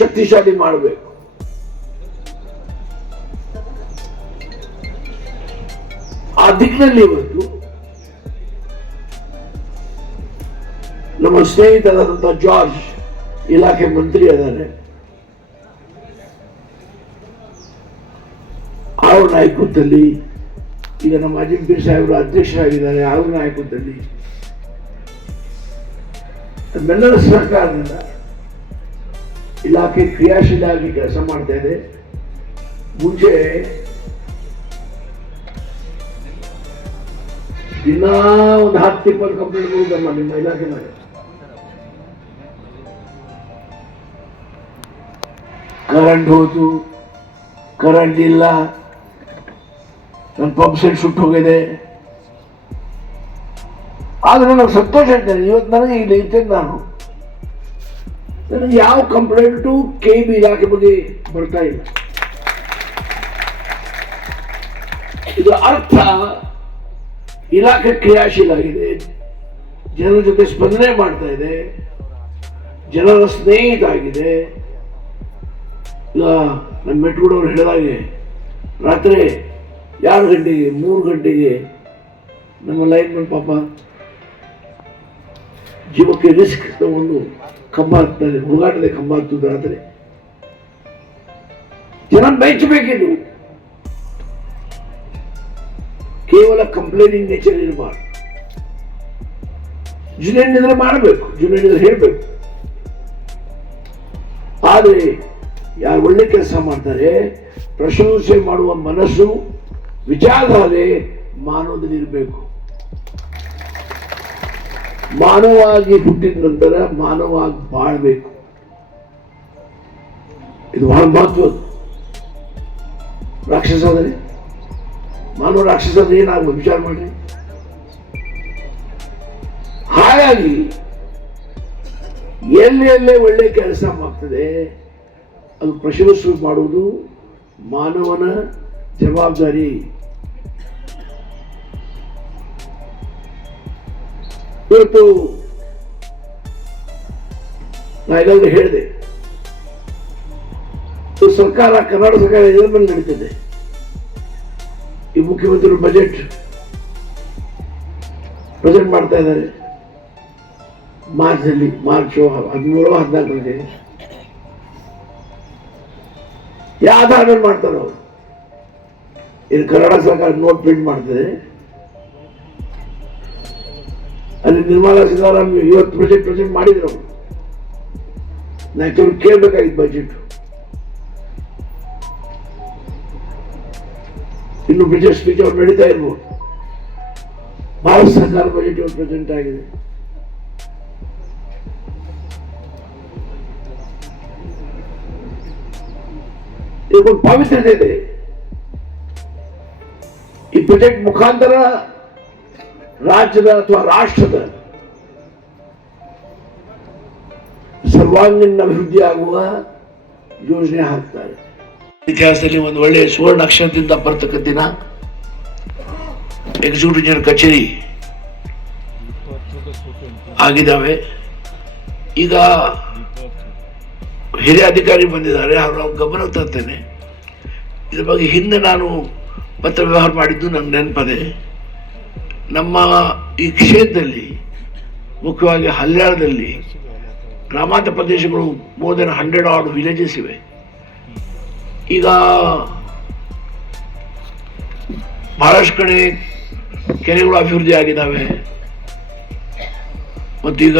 ಶಕ್ತಿಶಾಲಿ ಮಾಡಬೇಕು. ಆ ದಿಕ್ಕಿನಲ್ಲಿ ಇವತ್ತು ನಮ್ಮ ಸ್ನೇಹಿತರಾದಂತಹ ಜಾರ್ಜ್ ಇಲಾಖೆ ಮಂತ್ರಿ ಅದಾರೆ, ಅವ್ರ ನಾಯಕತ್ವದಲ್ಲಿ ಈಗ ನಮ್ಮ ಅಜಿಂಪೀರ್ ಸಾಹೇಬರು ಅಧ್ಯಕ್ಷರಾಗಿದ್ದಾರೆ, ಅವ್ರ ನಾಯಕತ್ವದಲ್ಲಿ ನಮ್ಮೆಲ್ಲರ ಸಹಕಾರದಿಂದ ಇಲಾಖೆ ಕ್ರಿಯಾಶೀಲವಾಗಿ ಕೆಲಸ ಮಾಡ್ತಾ ಇದೆ. ಮುಂಚೆ ದಿನ ಒಂದು 10-20 ಕಂಪ್ಲೇಂಟ್ಗಳು ನಿಮ್ಮ ಇಲಾಖೆ ಮೇಲೆ. ಕರೆಂಟ್ ಹೋಯ್ತು, ಕರೆಂಟ್ ಇಲ್ಲ, ನನ್ನ ಪಂಪ್ ಸೆಟ್ ಸುಟ್ಟು ಹೋಗಿದೆ. ಆದ್ರೆ ನನಗೆ ಸಂತೋಷ ಇದ್ದೇನೆ, ಇವತ್ತು ನನಗೆ ಇಲ್ಲಿ ಇರ್ತೇನೆ. ನನಗೆ ಯಾವ ಕಂಪ್ಲೇಂಟು KEB ಇಲಾಖೆ ಬಗ್ಗೆ ಬರ್ತಾ ಇಲ್ಲ. ಇದು ಅರ್ಥ ಇಲಾಖೆ ಕ್ರಿಯಾಶೀಲ ಆಗಿದೆ, ಜನರ ಜೊತೆ ಸ್ಪಂದನೆ ಮಾಡ್ತಾ ಇದೆ, ಜನರ ಸ್ನೇಹಿತ ಆಗಿದೆ. ಈಗ ನಮ್ಮ ಮೆಟ್ಗೂಡವ್ರು ಹೇಳಿದಾಗೆ ರಾತ್ರಿ 2 ಗಂಟೆಗೆ 3 ಗಂಟೆಗೆ ನಮ್ಮ ಲೈನ್ಮನ್ ಪಾಪ ಜೀವಕ್ಕೆ ರಿಸ್ಕ್ ತಗೊಂಡು ಕಂಬ ಹತ್ತಾರೆ, ಹುಡುಗಾಟದ ಕಂಬ ಹತ್ತುದು ರಾತ್ರಿ. ಜನ ಮೆಚ್ಚಬೇಕಿದ್ದು ಕೇವಲ ಕಂಪ್ಲೇನಿಂಗ್ ನೇಚರ್ ಇರಬಾರ್ದು. ಜುನೇನಿದ್ರೆ ಮಾಡಬೇಕು, ಜುನೇನಿದ್ರೆ ಹೇಳಬೇಕು. ಆದರೆ ಯಾರು ಒಳ್ಳೆ ಕೆಲಸ ಮಾಡ್ತಾರೆ, ಪ್ರಶಂಸೆ ಮಾಡುವ ಮನಸ್ಸು, ವಿಚಾರಧಾರೆ ಮಾನವದಲ್ಲಿರಬೇಕು. ಮಾನವಾಗಿ ಹುಟ್ಟಿದ ನಂತರ ಮಾನವಾಗಿ ಬಾಳ್ಬೇಕು. ಇದು ಬಹಳ ಮಹತ್ವದ್ದು. ರಾಕ್ಷಸ ಆದರೆ ಮಾನವ ರಾಕ್ಷಸ ಅಂದ್ರೆ ಏನಾಗ್ಬೋದು ವಿಚಾರ ಮಾಡಿ. ಹಾಗಾಗಿ ಎಲ್ಲೆಲ್ಲೇ ಒಳ್ಳೆ ಕೆಲಸ ಆಗ್ತದೆ ಅದು ಪ್ರಶಂಸೆ ಮಾಡುವುದು ಮಾನವನ ಜವಾಬ್ದಾರಿ. ಇವತ್ತು ನಾ ಈಗಾಗಲೇ ಹೇಳಿದೆ, ಸರ್ಕಾರ, ಕರ್ನಾಟಕ ಸರ್ಕಾರ ಇದರ ಮೇಲೆ ನಡೀತಿದೆ. ಈ ಮುಖ್ಯಮಂತ್ರಿಗಳು ಬಜೆಟ್ ಪ್ರೆಸೆಂಟ್ ಮಾಡ್ತಾ ಇದ್ದಾರೆ ಮಾರ್ಚ್ 13-14 ಯಾವ ಆಧಾರ ಮೇಲೆ ಮಾಡ್ತಾರೆ ಅವರು? ಇಲ್ಲಿ ಕರ್ನಾಟಕ ಸರ್ಕಾರ ನೋಟ್ ಪ್ರಿಂಟ್ ಮಾಡ್ತದೆ, ಅಲ್ಲಿ ನಿರ್ಮಲಾ ಸೀತಾರಾಮನ್ ಇವತ್ತು ಬಜೆಟ್ ಪ್ರೆಸೆಂಟ್ ಮಾಡಿದ್ರು. ಅವರು ನಾವು ಕೇಳಬೇಕಾಗಿತ್ತು ಬಜೆಟ್. ಇನ್ನು ಬಜೆಟ್ ಸ್ಪೀಚ್ ಅವ್ರು ನಡೀತಾ ಇರ್ಬೋದು. ಭಾರತ ಸರ್ಕಾರ ಬಜೆಟ್ ಇವತ್ತು ಪ್ರೆಸೆಂಟ್ ಆಗಿದೆ. ಇದಕ್ಕೊಂದು ಪಾವಿತ್ರ್ಯತೆ ಇದೆ. ಈ ಬಜೆಟ್ ಮುಖಾಂತರ ರಾಜ್ಯದ ಅಥವಾ ರಾಷ್ಟ್ರದ ಸರ್ವಾಂಗೀಣ ಅಭಿವೃದ್ಧಿ ಆಗುವ ಯೋಜನೆ ಹಾಕ್ತಾರೆ. ಇತಿಹಾಸದಲ್ಲಿ ಒಂದು ಒಳ್ಳೆಯ ಸುವರ್ಣ ಅಕ್ಷರದಿಂದ ಬರ್ತಕ್ಕಂಥ ದಿನ. ಎಕ್ಸಿಕ್ಯೂಟಿವ್ ಇಂಜಿನಿಯರ್ ಕಚೇರಿ ಆಗಿದ್ದಾವೆ. ಈಗ ಹಿರಿಯ ಅಧಿಕಾರಿ ಬಂದಿದ್ದಾರೆ, ಅವ್ರ ಗಮನ ತರ್ತೇನೆ. ಇದ್ರ ಬಗ್ಗೆ ಹಿಂದೆ ನಾನು ಪತ್ರ ವ್ಯವಹಾರ ಮಾಡಿದ್ದು ನಂಗೆ ನೆನಪದೆ. ನಮ್ಮ ಈ ಕ್ಷೇತ್ರದಲ್ಲಿ ಮುಖ್ಯವಾಗಿ ಹಲ್ಯಾಳದಲ್ಲಿ ಗ್ರಾಮಾಂತರ ಪ್ರದೇಶಗಳು ಮೋರ್ ದೆನ್ 100 ಆಡ್ ವಿಲೇಜಸ್ ಇವೆ. ಈಗ ಬಹಳಷ್ಟು ಕಡೆ ಕೆರೆಗಳು ಅಭಿವೃದ್ಧಿ ಆಗಿದ್ದಾವೆ. ಮತ್ತೀಗ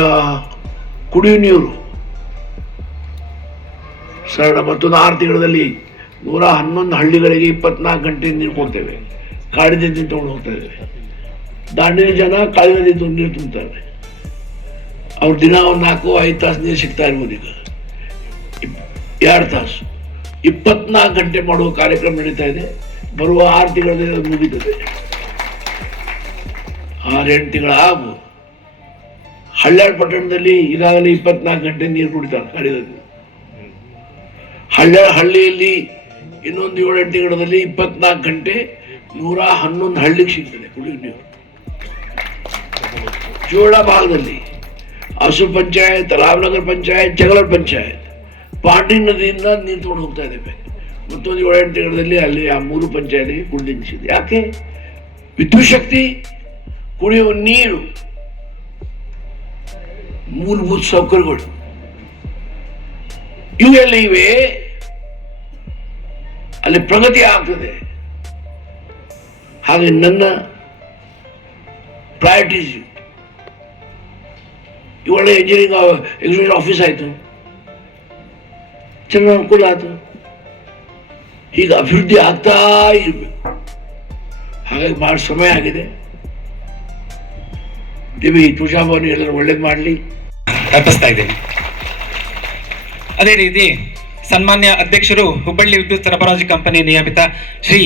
ಕುಡಿಯುವ ನೀರು ಸರಳ ಮತ್ತೊಂದು 6 ತಿಂಗಳಲ್ಲಿ 111 ಹಳ್ಳಿಗಳಿಗೆ 24 ಗಂಟೆ ನೀರು ಕೊಡ್ತೇವೆ. ಕಾಡಿನಿಂದ ತಗೊಂಡು ಹೋಗ್ತಾ ಇದ್ದೇವೆ. ದಾಂಡೇಲಿ ಜನ ಕಾಡಿನಿಂದ ನೀರು ತುಂಬ್ತಾರೆ. ಅವ್ರು ದಿನ 4-5 ತಾಸು ನೀರು ಸಿಗ್ತಾ ಇರ್ಬೋದು. ಈಗ 2 ತಾಸು 24 ಗಂಟೆ ಮಾಡುವ ಕಾರ್ಯಕ್ರಮ ನಡೀತಾ ಇದೆ. ಬರುವ 6 ತಿಂಗಳಲ್ಲಿ ಅದು ಮುಗಿತದೆ. 6-8 ತಿಂಗಳ ಆಗ್ಬೋದು. ಹಳ್ಯಾಳ್ ಪಟ್ಟಣದಲ್ಲಿ ಈಗಾಗಲೇ 24 ಗಂಟೆ ನೀರು ಕುಡಿತಾರೆ ಕಾಡಿನಲ್ಲಿ. ಹಳ್ಳಿಯಲ್ಲಿ ಇನ್ನೊಂದು 7-8 ತಿಂಗಳಲ್ಲಿ 24 ಗಂಟೆ 111 ಹಳ್ಳಿಗೆ ಸಿಗ್ತದೆ ಕುಡಿಯುವ ನೀರು. ಜೋಳ ಭಾಗದಲ್ಲಿ ಹಸು ಪಂಚಾಯತ್, ರಾಮನಗರ ಪಂಚಾಯತ್, ಜಗಳೂರು ಪಂಚಾಯತ್, ಪಾಂಡಿ ನದಿಯಿಂದ ನೀರು ತಗೊಂಡು ಹೋಗ್ತಾ ಇದ್ದೇವೆ. ಮತ್ತೊಂದು 7-8 ತಿಂಗಳಲ್ಲಿ ಅಲ್ಲಿ ಆ 3 ಪಂಚಾಯತ್ಗೆ ಕುಡಿದು ನಿಲ್ಲಿಸಿದೆ. ಯಾಕೆ? ವಿದ್ಯುತ್ ಶಕ್ತಿ, ಕುಡಿಯುವ ನೀರು, ಮೂಲಭೂತ ಸೌಕರ್ಯಗಳು ಇವೆಲ್ಲ ಇವೆ. ಅಲ್ಲಿ ಪ್ರಗತಿ ಆಗ್ತದೆ. ಹಾಗೆ ನನ್ನ ಪ್ರಯಾರಿಟೀಸ್ ಒಳ್ಳೆ ಇಂಜಿನಿಯರಿಂಗ್ ಎಕ್ಸಿಕ್ಯೂಟಿವ್ ಆಫೀಸ್ ಆಯಿತು, ಚೆನ್ನಾಗಿ ಅನುಕೂಲ ಆಯಿತು. ಈಗ ಅಭಿವೃದ್ಧಿ ಆಗ್ತಾ ಇರಬೇಕು. ಹಾಗಾಗಿ ಬಹಳ ಸಮಯ ಆಗಿದೆ. ದೇವಿ ತುಳಜಾಭವಾನಿ ಎಲ್ಲರೂ ಒಳ್ಳೇದು ಮಾಡಲಿ ಅರ್ಪಿಸ್ತಾ ಇದ್ದೇನೆ. ಅದೇ ರೀತಿ ಸನ್ಮಾನ್ಯ ಅಧ್ಯಕ್ಷರು ಹುಬ್ಬಳ್ಳಿ ವಿದ್ಯುತ್ ಸರಬರಾಜು ಕಂಪನಿ ನಿಯಮಿತ ಶ್ರೀ